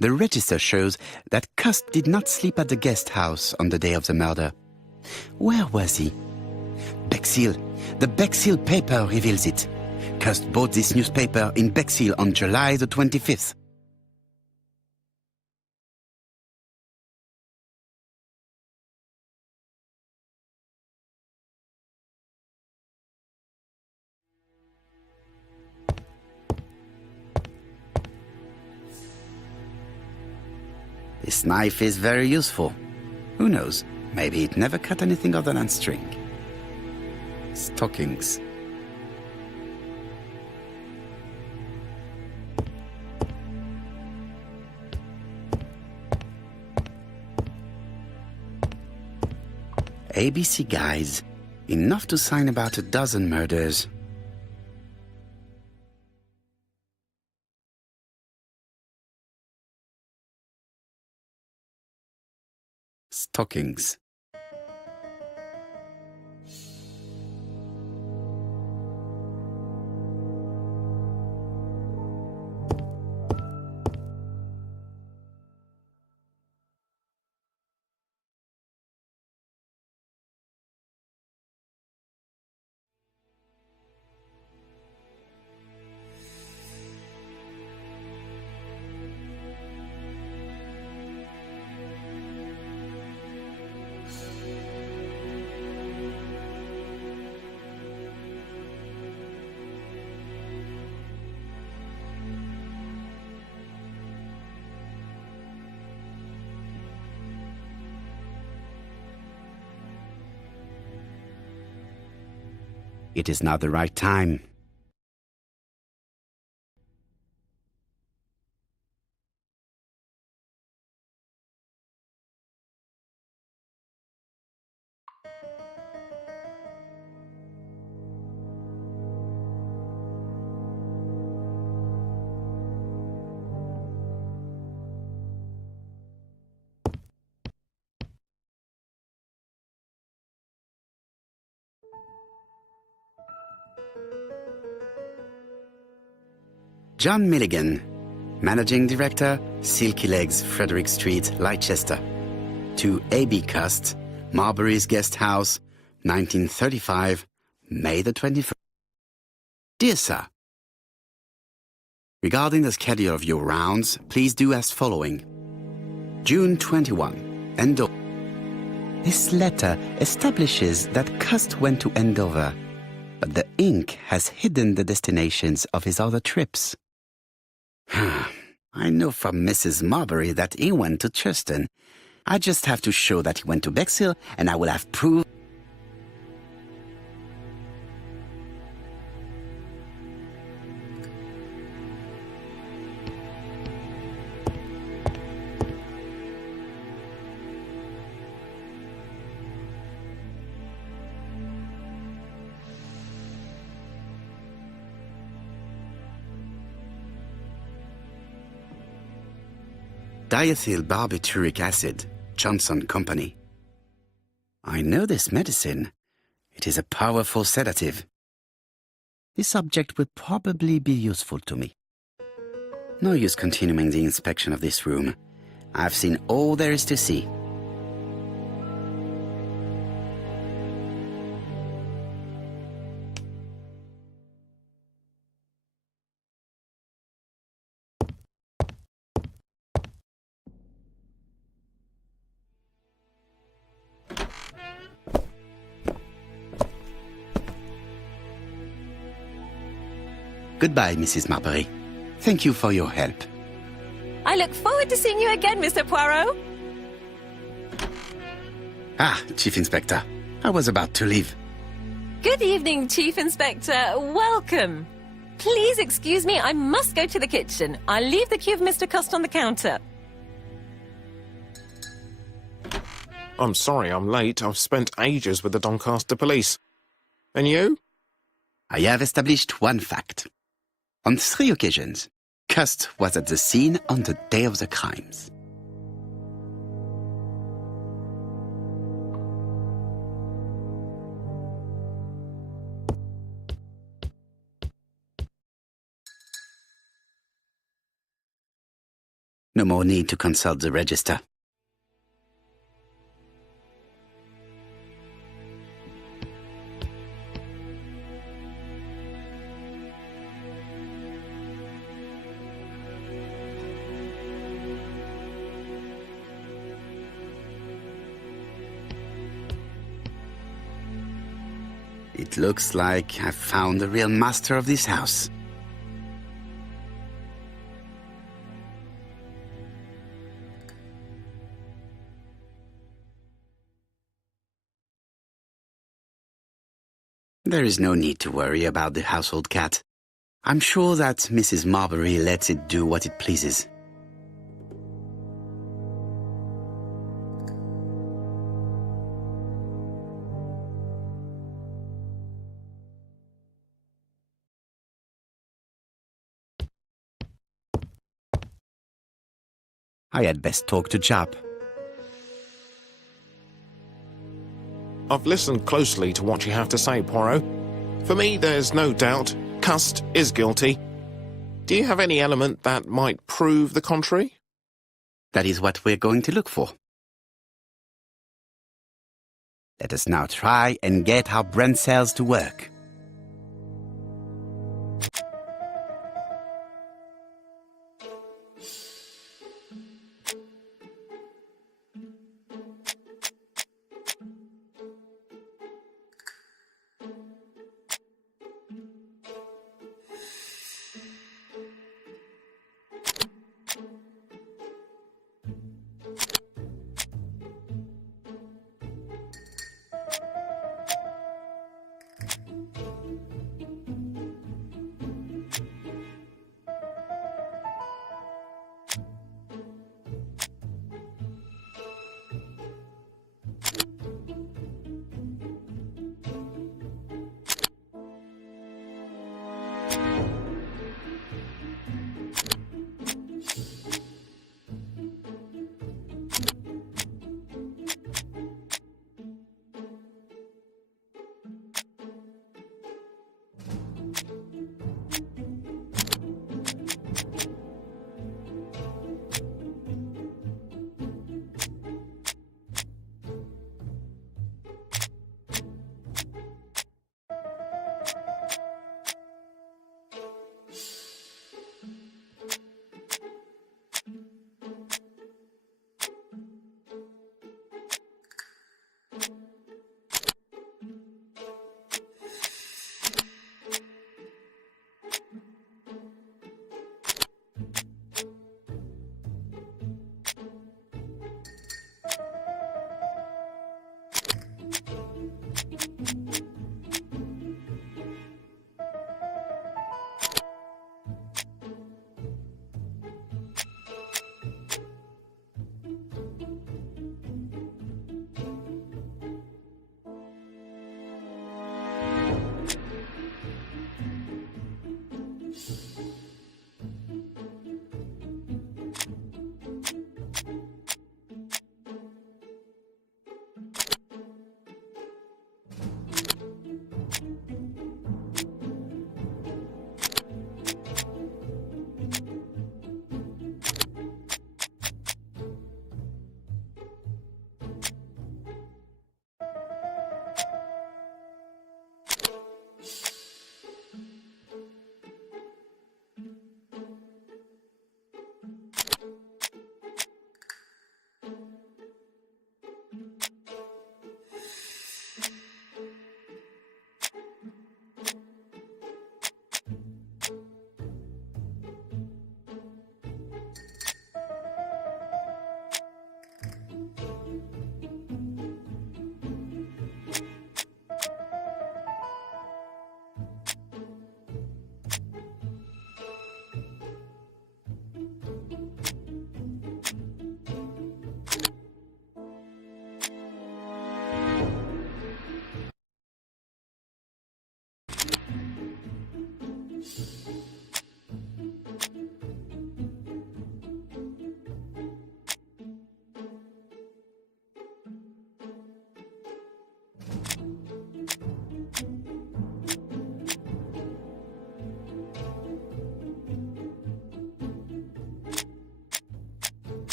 The register shows that Cust did not sleep at the guest house on the day of the murder. Where was he? Bexhill. The Bexhill paper reveals it. Cust bought this newspaper in Bexhill on July the 25th. This knife is very useful. Who knows? Maybe it never cut anything other than string. Stockings. ABC guys. Enough to sign about a dozen murders. Stockings. It is not the right time. John Milligan, Managing Director, Silky Legs, Frederick Street, Leicester. To A.B. Cust, Marbury's Guest House, 1935, May the 21st. Dear Sir, regarding the schedule of your rounds, please do as following. June 21, Andover. This letter establishes that Cust went to Andover, but the ink has hidden the destinations of his other trips. I know from Mrs. Marbury that he went to Churston. I just have to show that he went to Bexhill, and I will have proof. Diethyl barbituric acid, Johnson Company. I know this medicine. It is a powerful sedative. This subject will probably be useful to me. No use continuing the inspection of this room. I've seen all there is to see. Goodbye, Mrs. Marbury. Thank you for your help. I look forward to seeing you again, Mr. Poirot. Ah, Chief Inspector. I was about to leave. Good evening, Chief Inspector. Welcome. Please excuse me, I must go to the kitchen. I'll leave the key of Mr. Cust on the counter. I'm sorry I'm late. I've spent ages with the Doncaster police. And you? I have established one fact. On 3 occasions, Cust was at the scene on the day of the crimes. No more need to consult the register. It looks like I've found the real master of this house. There is no need to worry about the household cat. I'm sure that Mrs. Marbury lets it do what it pleases. I had best talk to Jap. I've listened closely to what you have to say, Poirot. For me, there's no doubt Cust is guilty. Do you have any element that might prove the contrary? That is what we're going to look for. Let us now try and get our brain cells to work.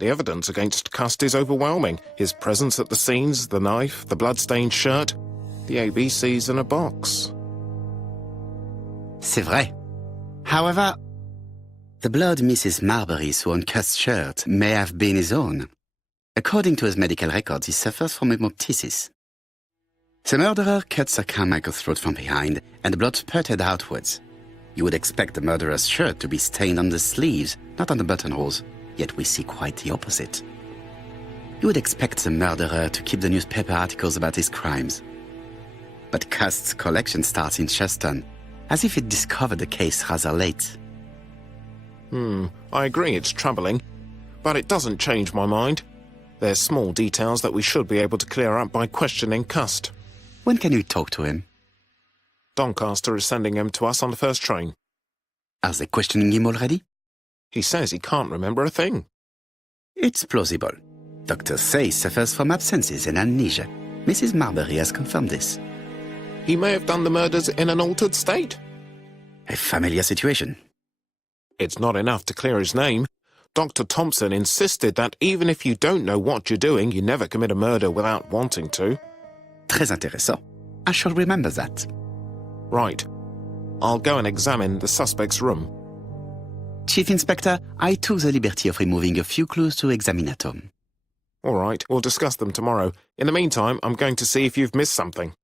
The evidence against Cust is overwhelming. His presence at the scenes, the knife, the blood-stained shirt. The ABC's in a box. C'est vrai. However, the blood Mrs. Marbury saw on Cust's shirt may have been his own. According to his medical records, he suffers from hemoptysis. The murderer cut Sir Carmichael's throat from behind, and the blood spurted outwards. You would expect the murderer's shirt to be stained on the sleeves, not on the buttonholes, yet we see quite the opposite. You would expect the murderer to keep the newspaper articles about his crimes. But Cust's collection starts in Cheston, as if it discovered the case rather late. I agree it's troubling, but it doesn't change my mind. There's small details that we should be able to clear up by questioning Cust. When can you talk to him? Doncaster is sending him to us on the first train. Are they questioning him already? He says he can't remember a thing. It's plausible. Doctors say he suffers from absences and amnesia. Mrs. Marbury has confirmed this. He may have done the murders in an altered state. A familiar situation. It's not enough to clear his name. Dr. Thompson insisted that even if you don't know what you're doing, you never commit a murder without wanting to. Très intéressant. I shall remember that. Right. I'll go and examine the suspect's room. Chief Inspector, I took the liberty of removing a few clues to examinatum. All right, we'll discuss them tomorrow. In the meantime, I'm going to see if you've missed something.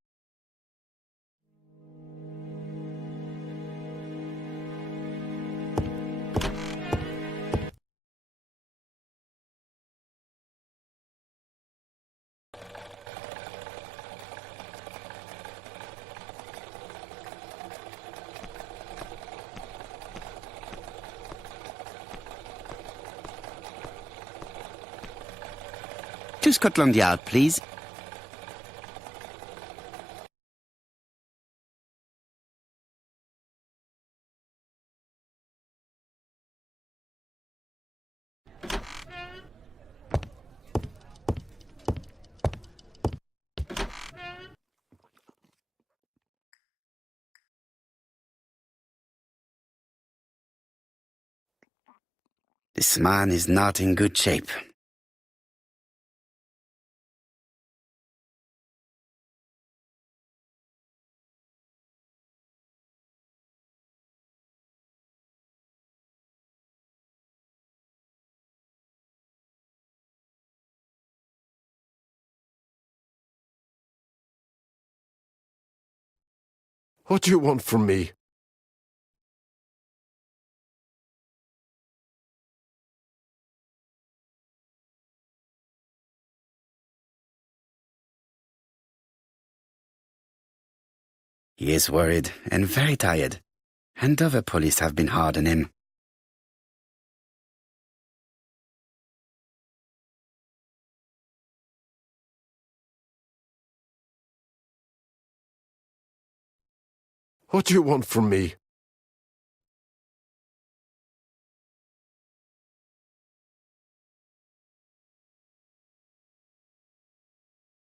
To Scotland Yard, please. This man is not in good shape. What do you want from me? He is worried and very tired, and other police have been hard on him. What do you want from me?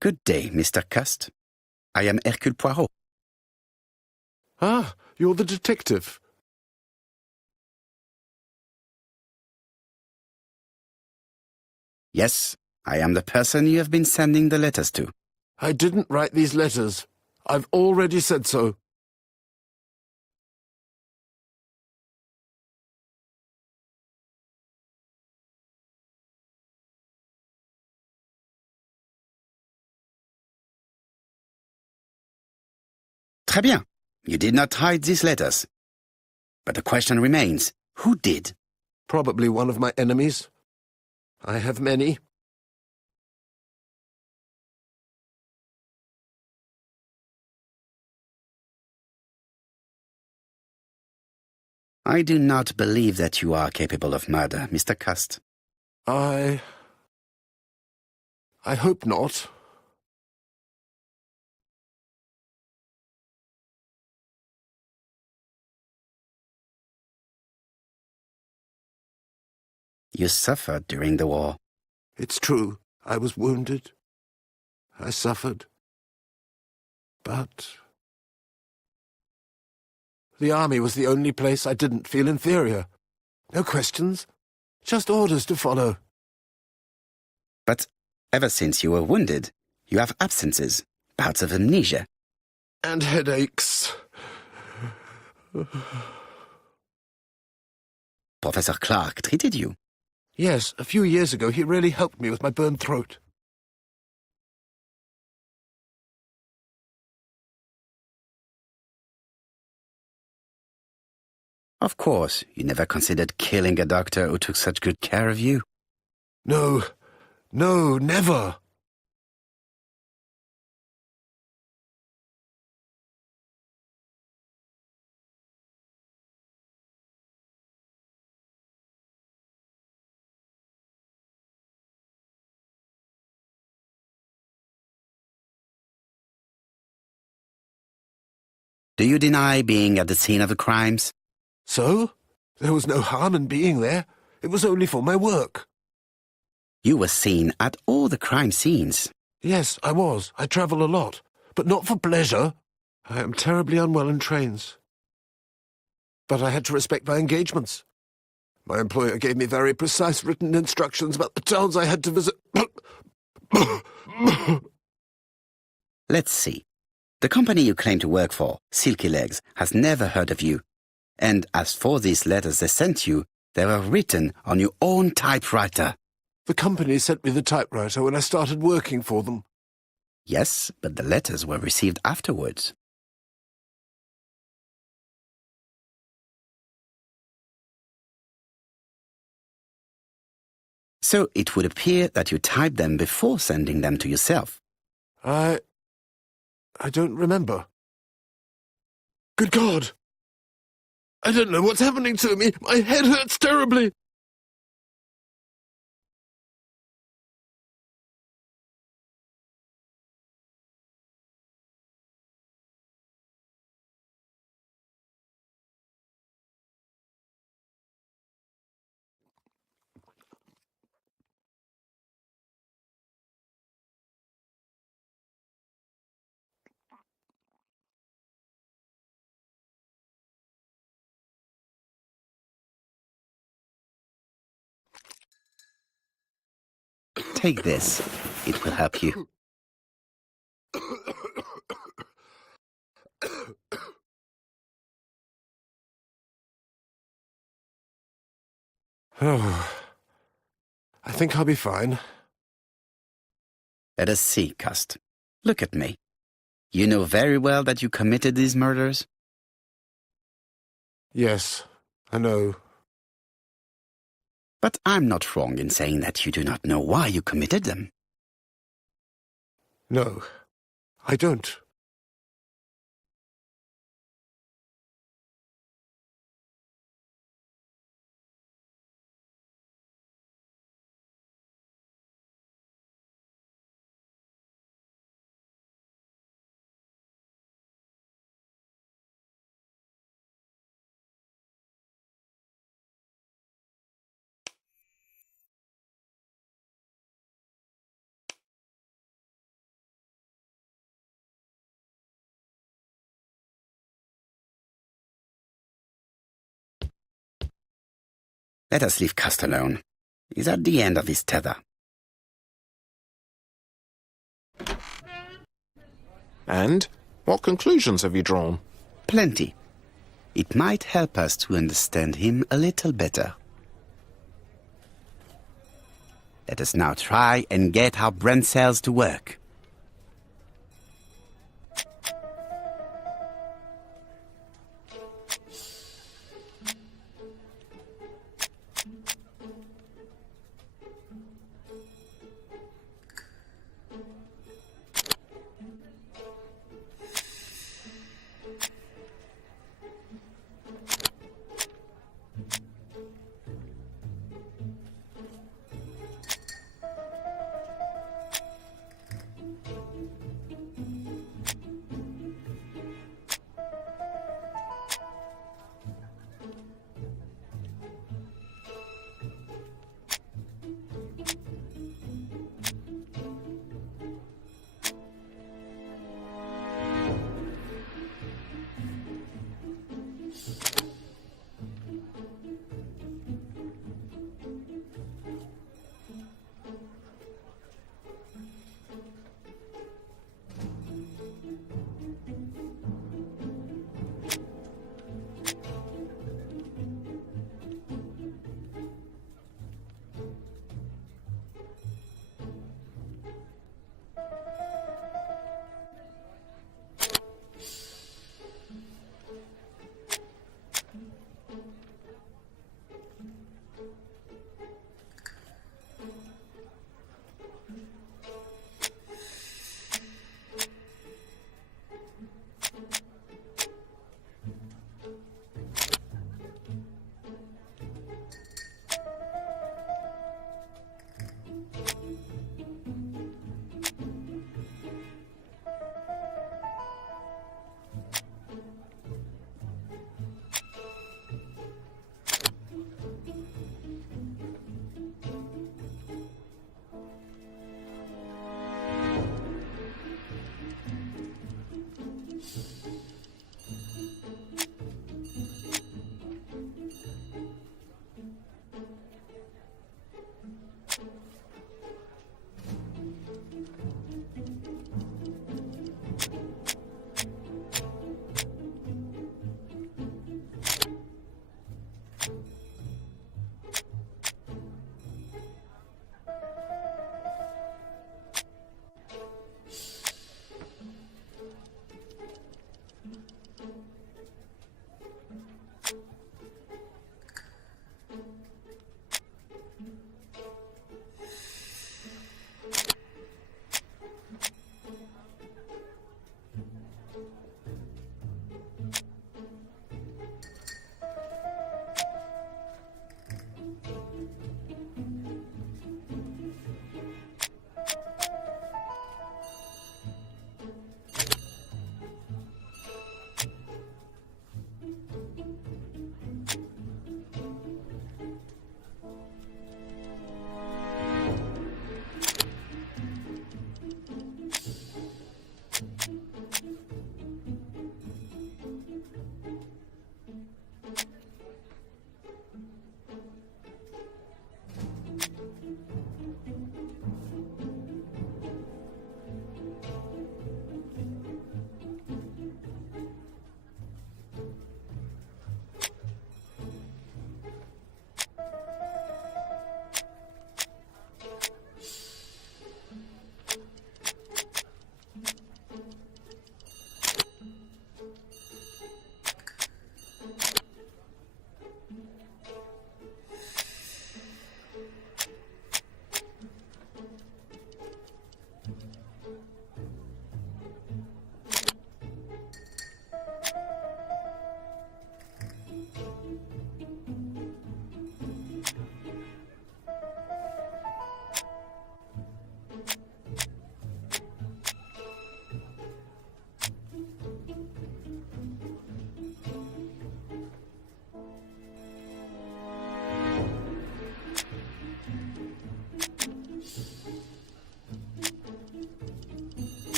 Good day, Mr. Cust. I am Hercule Poirot. Ah, you're the detective. Yes, I am the person you have been sending the letters to. I didn't write these letters. I've already said so. Très bien. You did not hide these letters. But the question remains, who did? Probably one of my enemies. I have many. I do not believe that you are capable of murder, Mr. Cust. I hope not. You suffered during the war. It's true. I was wounded. I suffered. But the army was the only place I didn't feel inferior. No questions. Just orders to follow. But ever since you were wounded, you have absences, bouts of amnesia. And headaches. Professor Clark treated you. Yes, a few years ago he really helped me with my burned throat. Of course, you never considered killing a doctor who took such good care of you. No, never. Do you deny being at the scene of the crimes? So? There was no harm in being there. It was only for my work. You were seen at all the crime scenes. Yes, I was. I travel a lot, but not for pleasure. I am terribly unwell in trains. But I had to respect my engagements. My employer gave me very precise written instructions about the towns I had to visit. Let's see. The company you claim to work for, Silky Legs, has never heard of you. And as for these letters they sent you, they were written on your own typewriter. The company sent me the typewriter when I started working for them. Yes, but the letters were received afterwards. So it would appear that you typed them before sending them to yourself. I don't remember. Good God! I don't know what's happening to me. My head hurts terribly. Take this. It will help you. Oh, I think I'll be fine. Let us see, Cust. Look at me. You know very well that you committed these murders? Yes, I know. But I'm not wrong in saying that you do not know why you committed them. No, I don't. Let us leave Cust alone. He's at the end of his tether. And what conclusions have you drawn? Plenty. It might help us to understand him a little better. Let us now try and get our brain cells to work.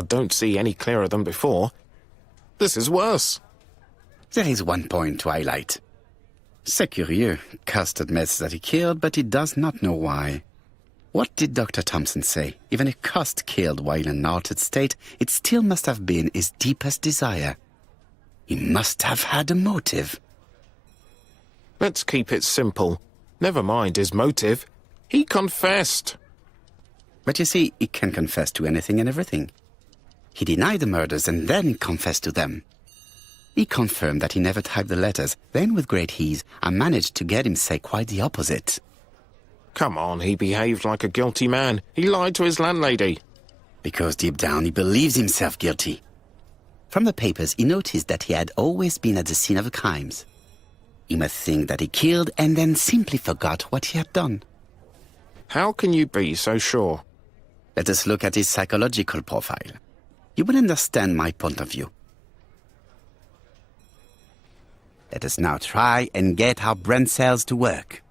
I don't see any clearer than before. This is worse. There is one point to highlight. C'est curieux. Cust admits that he killed, but he does not know why. What did Dr. Thompson say? Even if Cust killed while in an altered state, it still must have been his deepest desire. He must have had a motive. Let's keep it simple. Never mind his motive. He confessed. But you see, he can confess to anything and everything. He denied the murders and then confessed to them. He confirmed that he never typed the letters. Then, with great ease, I managed to get him say quite the opposite. Come on, he behaved like a guilty man. He lied to his landlady. Because deep down he believes himself guilty. From the papers, he noticed that he had always been at the scene of the crimes. He must think that he killed and then simply forgot what he had done. How can you be so sure? Let us look at his psychological profile. You will understand my point of view. Let us now try and get our brain cells to work.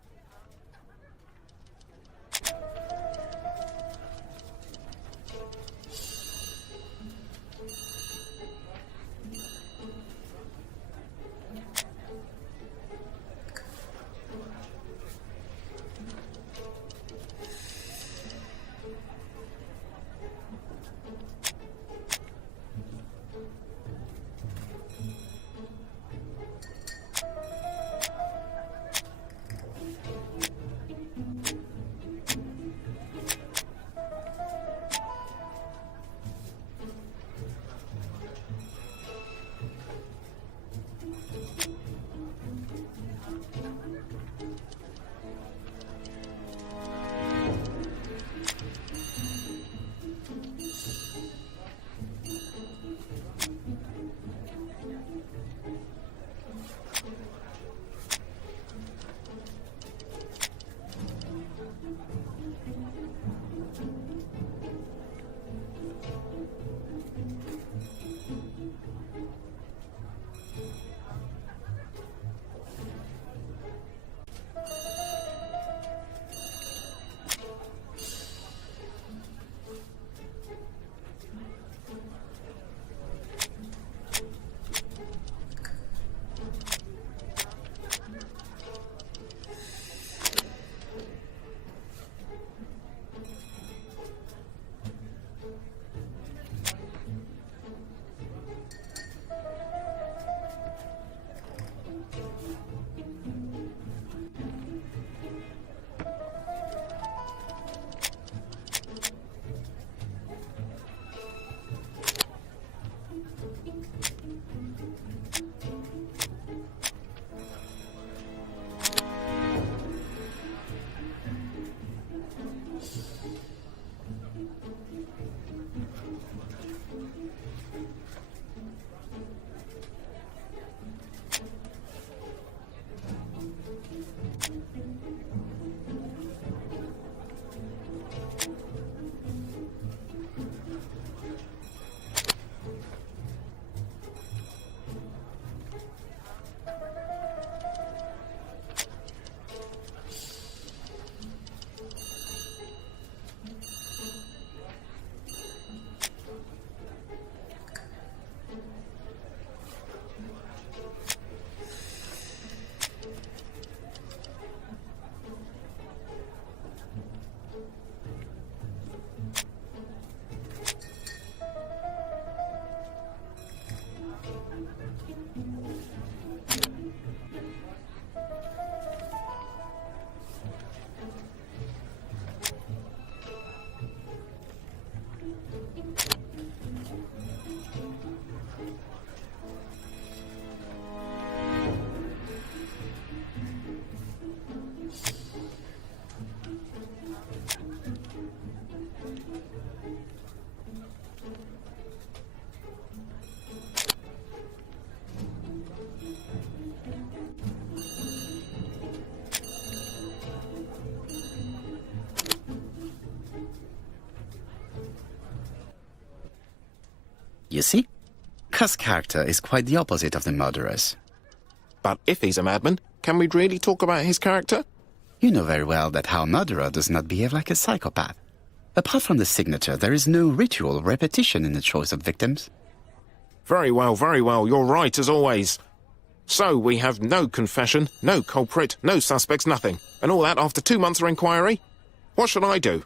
You see? Cust's character is quite the opposite of the murderer's. But if he's a madman, can we really talk about his character? You know very well that our murderer does not behave like a psychopath. Apart from the signature, there is no ritual repetition in the choice of victims. Very well, you're right as always. So we have no confession, no culprit, no suspects, nothing. And all that after 2 months of inquiry? What should I do?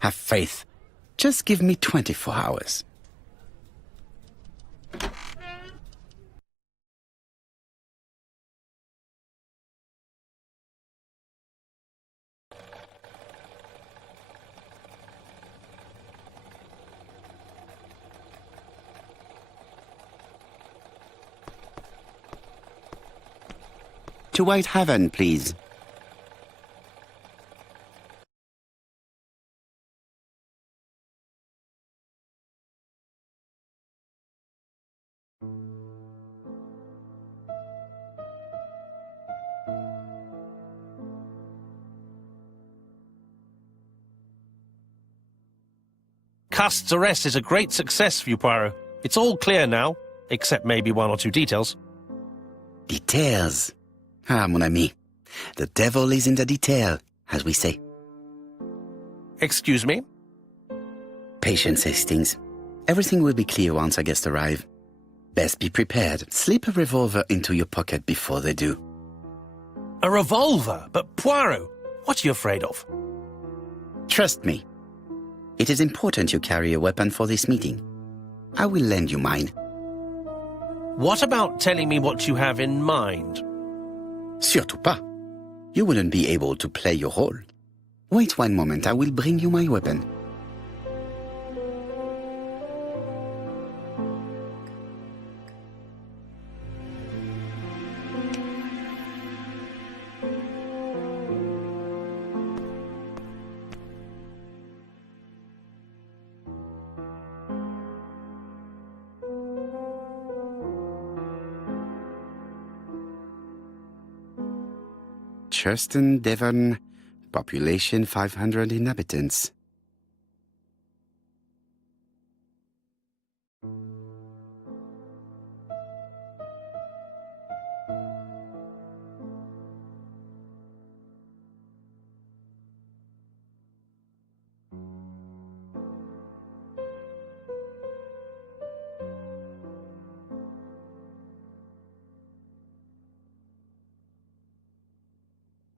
Have faith. Just give me 24 hours. To Whitehaven, please. Cust's arrest is a great success for you, Poirot. It's all clear now, except maybe 1 or 2 details. Details. Ah, mon ami. The devil is in the detail, as we say. Excuse me? Patience, Hastings. Everything will be clear once our guests arrive. Best be prepared. Slip a revolver into your pocket before they do. A revolver? But Poirot, what are you afraid of? Trust me. It is important you carry a weapon for this meeting. I will lend you mine. What about telling me what you have in mind? Surtout pas. You wouldn't be able to play your role. Wait 1 moment, I will bring you my weapon. Churston, Devon, population 500 inhabitants.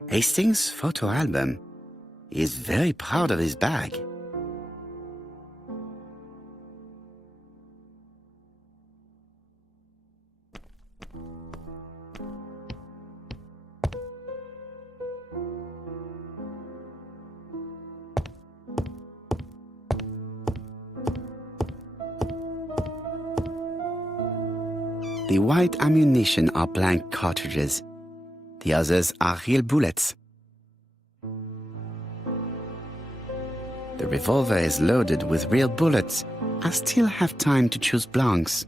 Hastings' photo album. He is very proud of his bag. The white ammunition are blank cartridges. The others are real bullets. The revolver is loaded with real bullets. I still have time to choose blanks.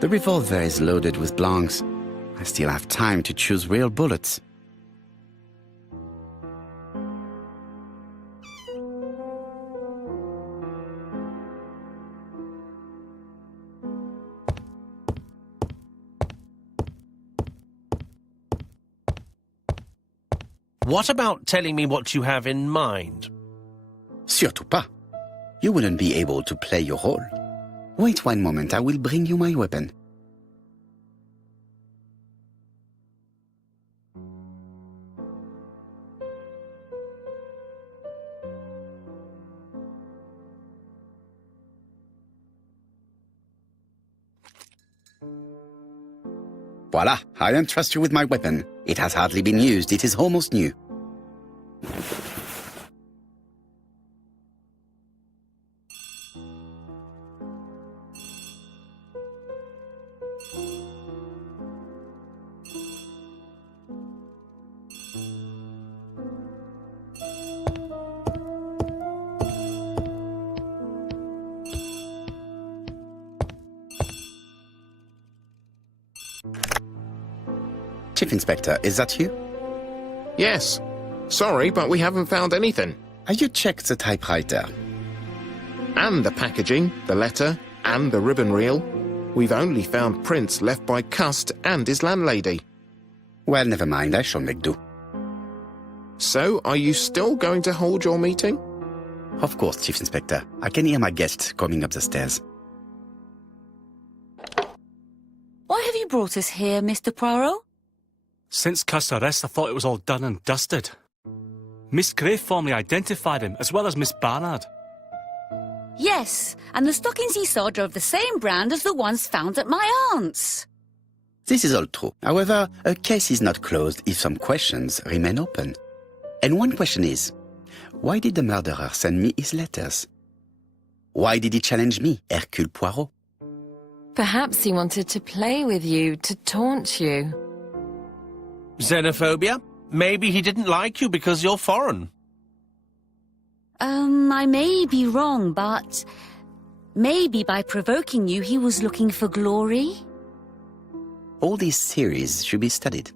The revolver is loaded with blanks. I still have time to choose real bullets. What about telling me what you have in mind? Surtout pas. You wouldn't be able to play your role. Wait 1 moment, I will bring you my weapon. Voila, I entrust you with my weapon. It has hardly been used, it is almost new. Chief Inspector, is that you? Yes. Sorry, but we haven't found anything. Have you checked the typewriter? And the packaging, the letter, and the ribbon reel. We've only found prints left by Cust and his landlady. Well, never mind, I shall make do. So, are you still going to hold your meeting? Of course, Chief Inspector. I can hear my guests coming up the stairs. have you brought us here, Mr. Poirot? Since Cust's arrest, I thought it was all done and dusted. Miss Grey formally identified him, as well as Miss Barnard. Yes, and the stockings he saw drove the same brand as the ones found at my aunt's. This is all true. However, a case is not closed if some questions remain open. And one question is, why did the murderer send me his letters? Why did he challenge me, Hercule Poirot? Perhaps he wanted to play with you, to taunt you. Xenophobia? Maybe he didn't like you because you're foreign. I may be wrong, but maybe by provoking you he was looking for glory? All these theories should be studied.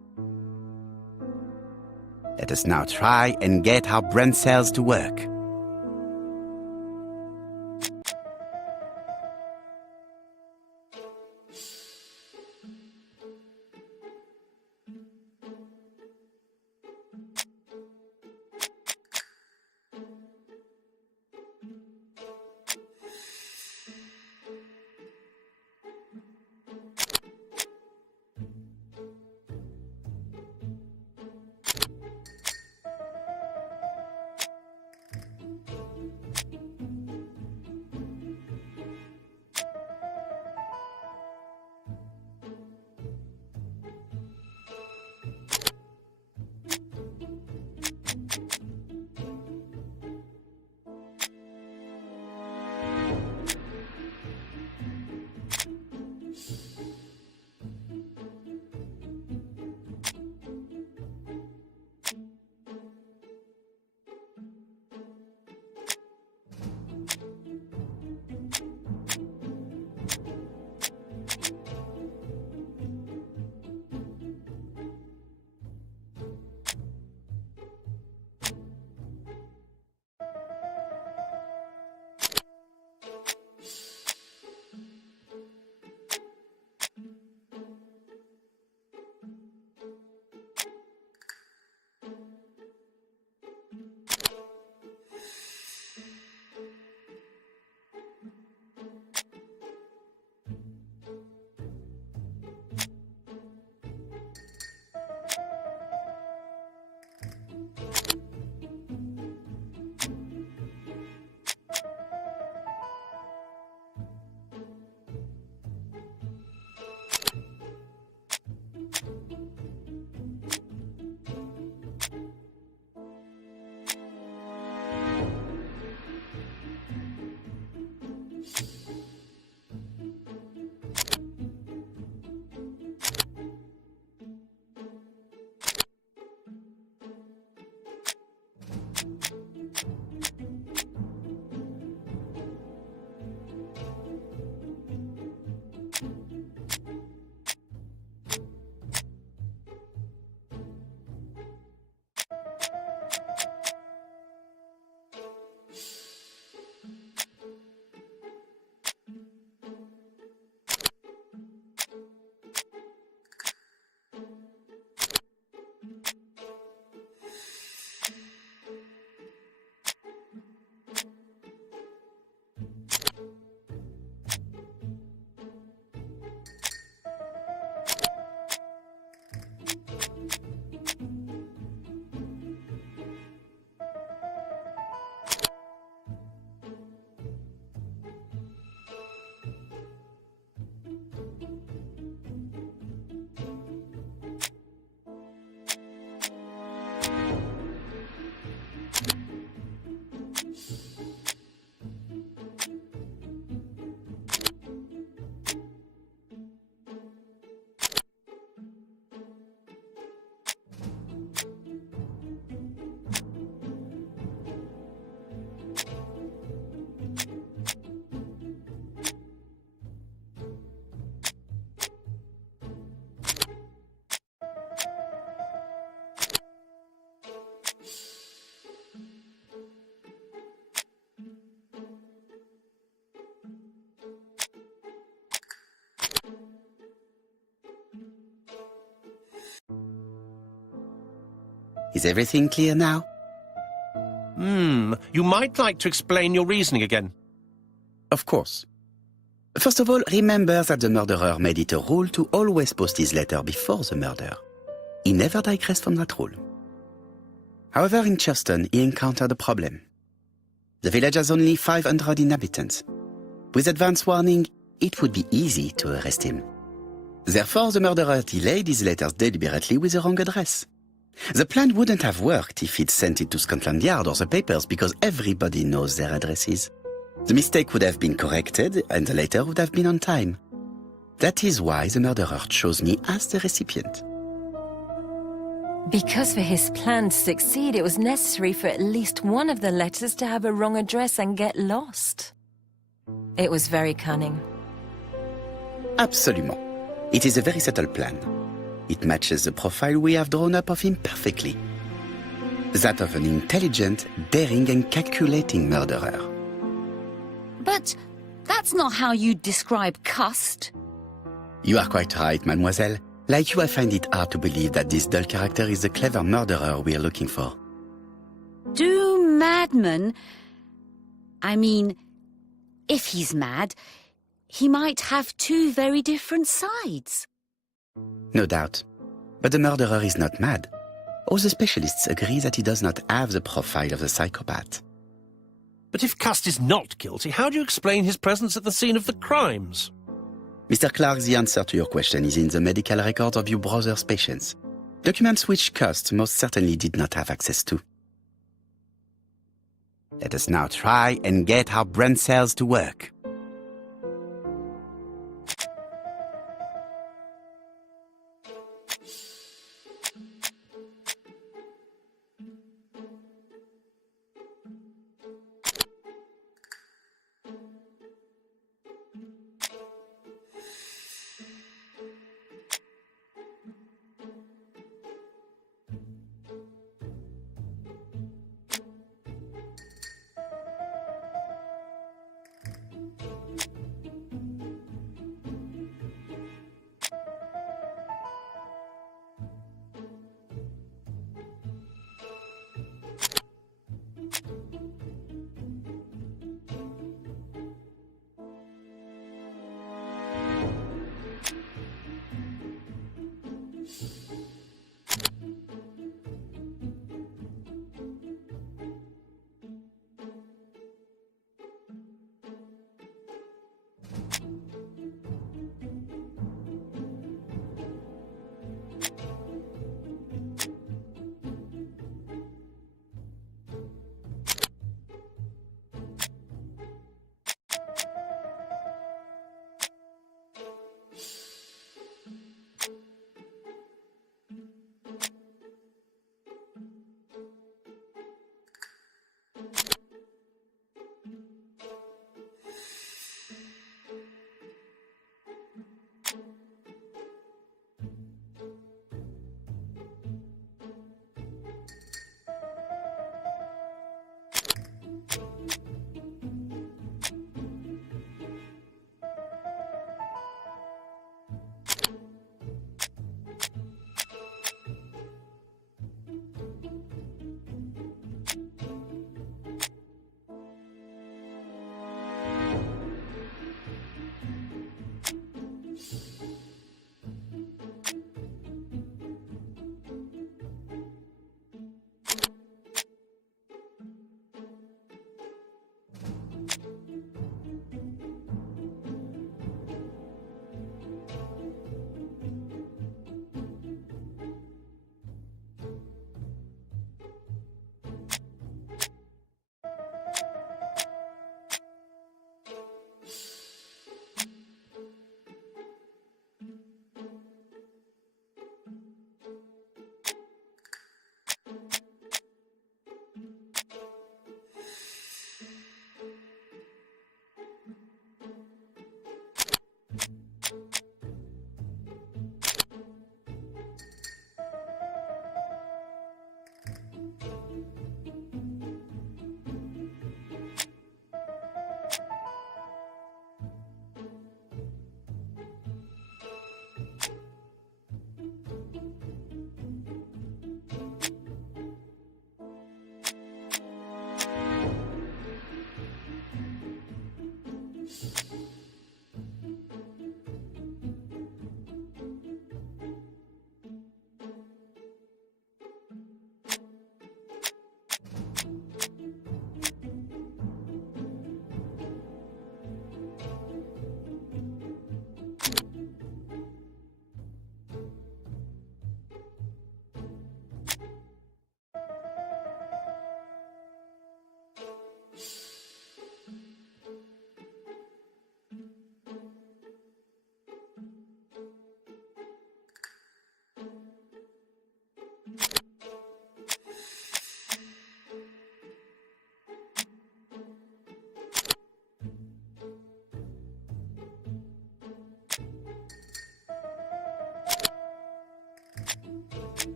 Let us now try and get our brain cells to work. Is everything clear now? You might like to explain your reasoning again. Of course. First of all, remember that the murderer made it a rule to always post his letter before the murder. He never digressed from that rule. However, in Churston, he encountered a problem. The village has only 500 inhabitants. With advance warning, it would be easy to arrest him. Therefore, the murderer delayed his letters deliberately with the wrong address. The plan wouldn't have worked if he'd sent it to Scotland Yard or the papers because everybody knows their addresses. The mistake would have been corrected and the letter would have been on time. That is why the murderer chose me as the recipient. Because for his plan to succeed, it was necessary for at least one of the letters to have a wrong address and get lost. It was very cunning. Absolument. It is a very subtle plan. It matches the profile we have drawn up of him perfectly. That of an intelligent, daring and calculating murderer. But that's not how you describe Cust. You are quite right, mademoiselle. Like you, I find it hard to believe that this dull character is the clever murderer we are looking for. Do madmen... I mean, if he's mad, he might have two very different sides. No doubt. But the murderer is not mad. All the specialists agree that he does not have the profile of the psychopath. But if Cust is not guilty, how do you explain his presence at the scene of the crimes? Mr. Clark, the answer to your question is in the medical records of your brother's patients. Documents which Cust most certainly did not have access to. Let us now try and get our brain cells to work.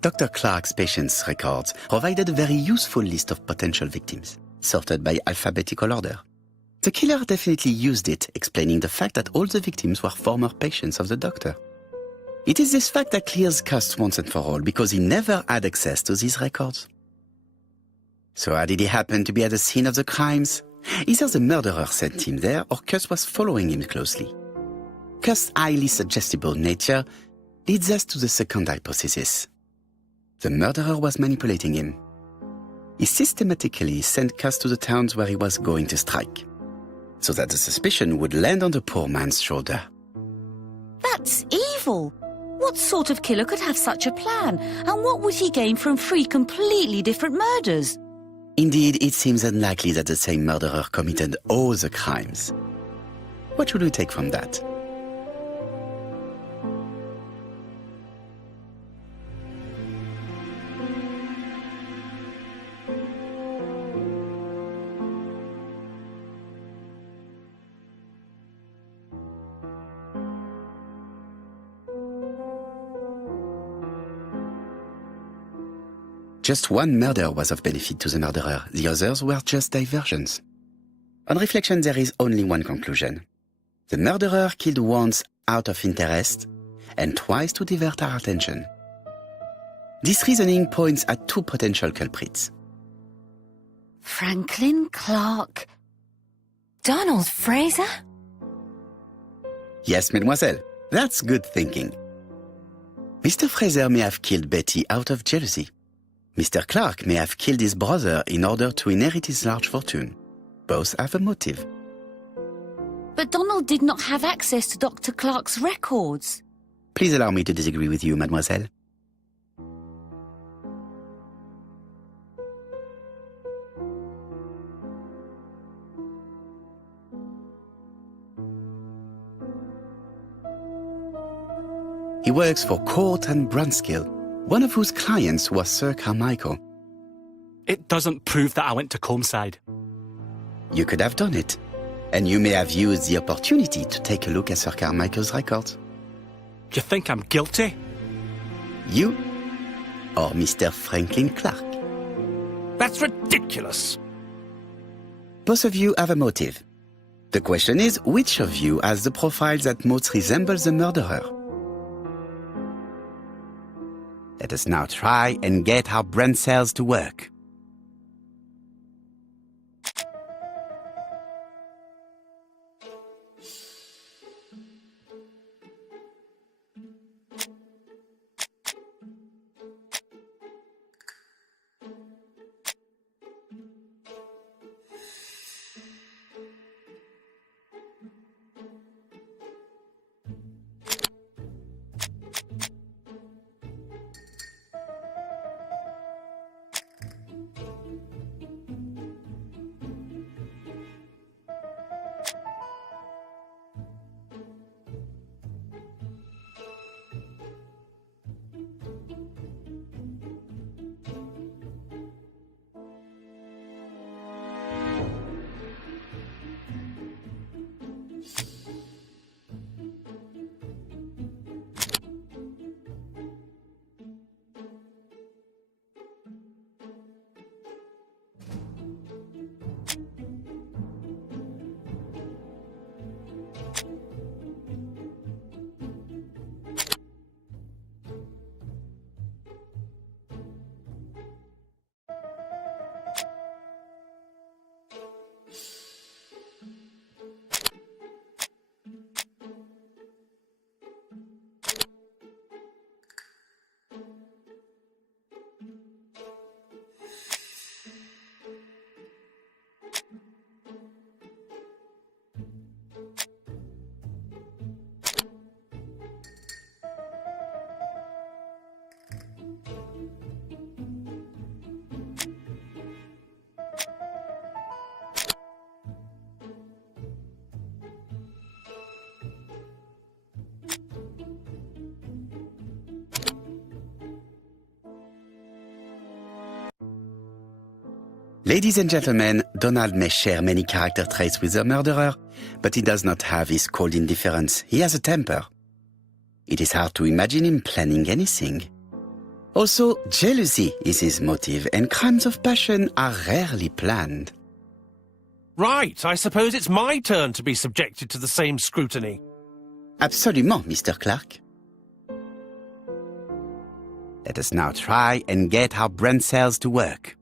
Dr. Clark's patients' records provided a very useful list of potential victims, sorted by alphabetical order. The killer definitely used it, explaining the fact that all the victims were former patients of the doctor. It is this fact that clears Cust once and for all, because he never had access to these records. So how did he happen to be at the scene of the crimes? Either the murderer sent him there, or Cust was following him closely. Cust's highly suggestible nature leads us to the second hypothesis. The murderer was manipulating him. He systematically sent Cust to the towns where he was going to strike, so that the suspicion would land on the poor man's shoulder. That's evil. What sort of killer could have such a plan? And what would he gain from 3 completely different murders? Indeed, it seems unlikely that the same murderer committed all the crimes. What should we take from that? Just one murder was of benefit to the murderer. The others were just diversions. On reflection, there is only one conclusion. The murderer killed once out of interest and twice to divert our attention. This reasoning points at 2 potential culprits. Franklin Clark. Donald Fraser? Yes, mademoiselle, that's good thinking. Mr. Fraser may have killed Betty out of jealousy. Mr. Clark may have killed his brother in order to inherit his large fortune. Both have a motive. But Donald did not have access to Dr. Clark's records. Please allow me to disagree with you, mademoiselle. He works for Court and Brunskill, one of whose clients was Sir Carmichael. It doesn't prove that I went to Comeside. You could have done it, and you may have used the opportunity to take a look at Sir Carmichael's records. You think I'm guilty? You or Mr. Franklin Clark? That's ridiculous. Both of you have a motive. The question is, which of you has the profile that most resembles the murderer? Let us now try and get our brain cells to work. Ladies and gentlemen, Donald may share many character traits with the murderer, but he does not have his cold indifference. He has a temper. It is hard to imagine him planning anything. Also, jealousy is his motive, and crimes of passion are rarely planned. Right, I suppose it's my turn to be subjected to the same scrutiny. Absolument, Mr. Clark. Let us now try and get our brain cells to work.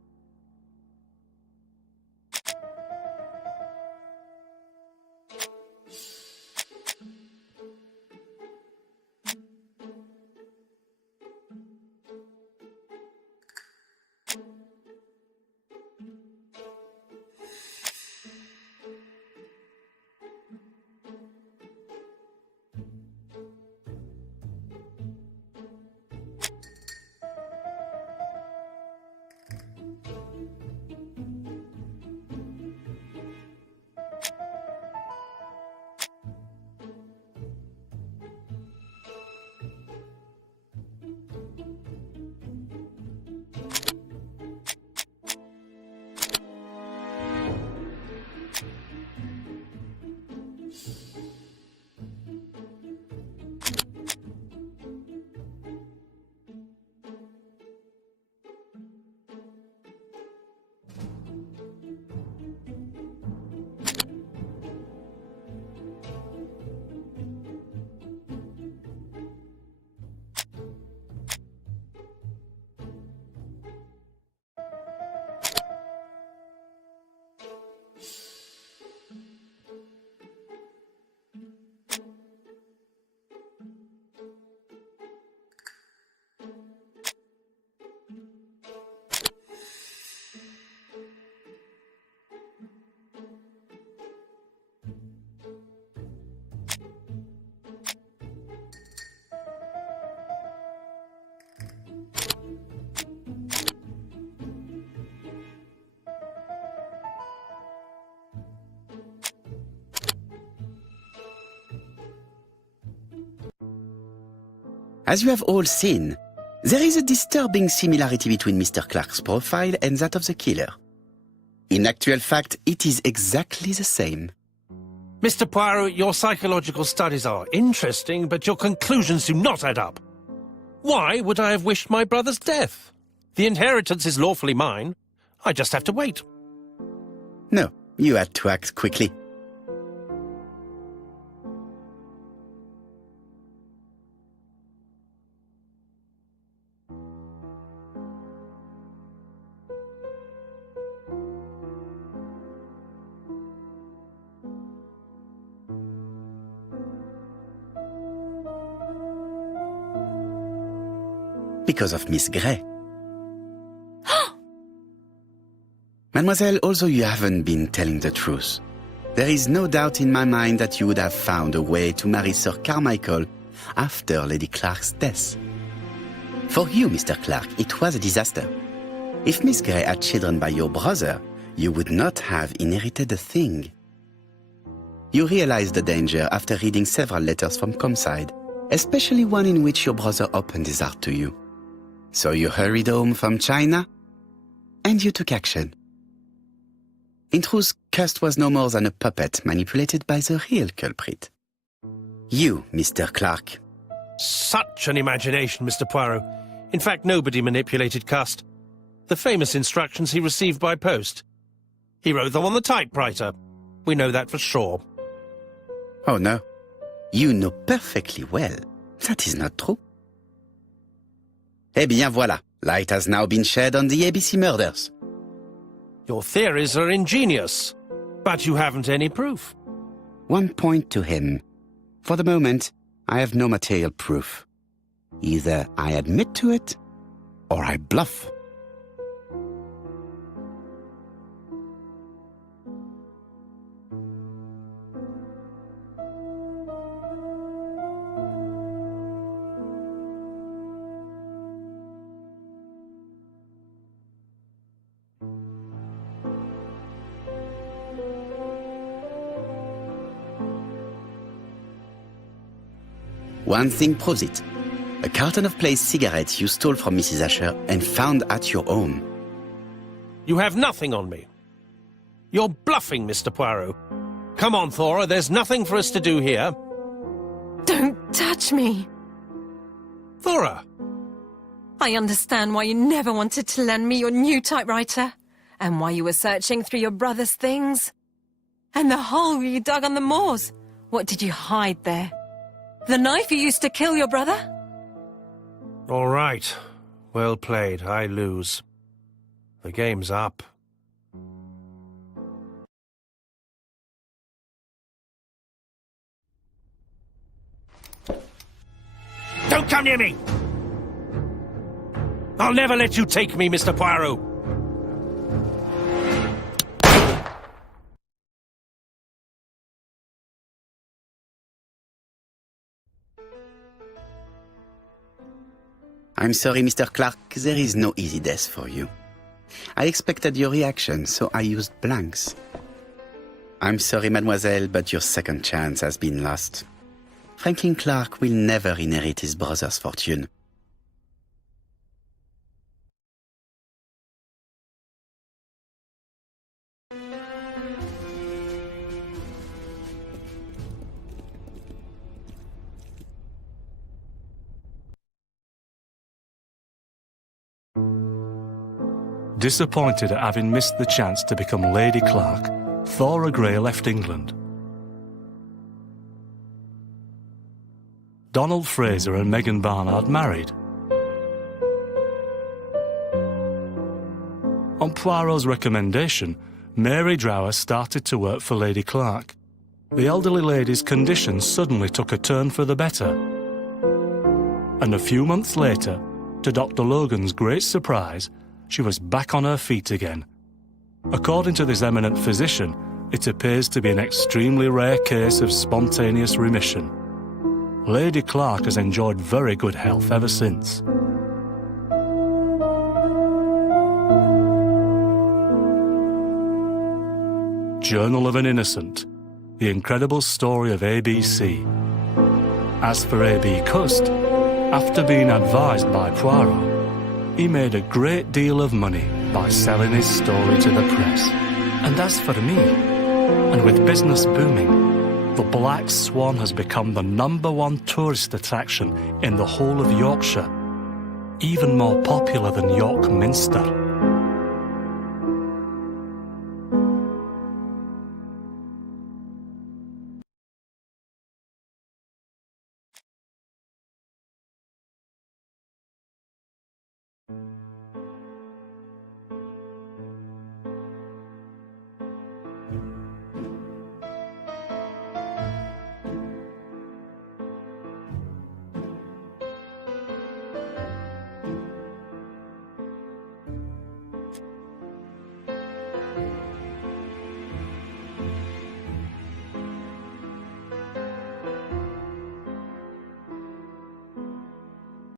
As you have all seen, there is a disturbing similarity between Mr. Clark's profile and that of the killer. In actual fact, it is exactly the same. Mr. Poirot, your psychological studies are interesting, but your conclusions do not add up. Why would I have wished my brother's death? The inheritance is lawfully mine. I just have to wait. No, you had to act quickly. Because of Miss Grey. Mademoiselle, although you haven't been telling the truth, there is no doubt in my mind that you would have found a way to marry Sir Carmichael after Lady Clark's death. For you, Mr. Clark, it was a disaster. If Miss Grey had children by your brother, you would not have inherited a thing. You realized the danger after reading several letters from Comside, especially one in which your brother opened his heart to you. So you hurried home from China, and you took action. In truth, Cust was no more than a puppet manipulated by the real culprit. You, Mr. Clark. Such an imagination, Mr. Poirot. In fact, nobody manipulated Cust. The famous instructions he received by post. He wrote them on the typewriter. We know that for sure. Oh no, you know perfectly well that is not true. Eh bien voilà, light has now been shed on the ABC murders. Your theories are ingenious, but you haven't any proof. One point to him. For the moment, I have no material proof. Either I admit to it, or I bluff. One thing proves it. A carton of placed cigarettes you stole from Mrs. Asher and found at your home. You have nothing on me. You're bluffing, Mr. Poirot. Come on, Thora, there's nothing for us to do here. Don't touch me. Thora, I understand why you never wanted to lend me your new typewriter, and why you were searching through your brother's things. And the hole you dug on the moors. What did you hide there? The knife you used to kill your brother? All right. Well played. I lose. The game's up. Don't come near me! I'll never let you take me, Mr. Poirot! I'm sorry, Mr. Clark, there is no easy death for you. I expected your reaction, so I used blanks. I'm sorry, mademoiselle, but your second chance has been lost. Franklin Clark will never inherit his brother's fortune. Disappointed at having missed the chance to become Lady Clark, Thora Grey left England. Donald Fraser and Megan Barnard married. On Poirot's recommendation, Mary Drower started to work for Lady Clark. The elderly lady's condition suddenly took a turn for the better. And a few months later, to Dr. Logan's great surprise, she was back on her feet again. According to this eminent physician, it appears to be an extremely rare case of spontaneous remission. Lady Clark has enjoyed very good health ever since. Journal of an Innocent, the incredible story of ABC. As for A.B. Cust, after being advised by Poirot, he made a great deal of money by selling his story to the press. And as for me, and with business booming, the Black Swan has become the #1 tourist attraction in the whole of Yorkshire, even more popular than York Minster.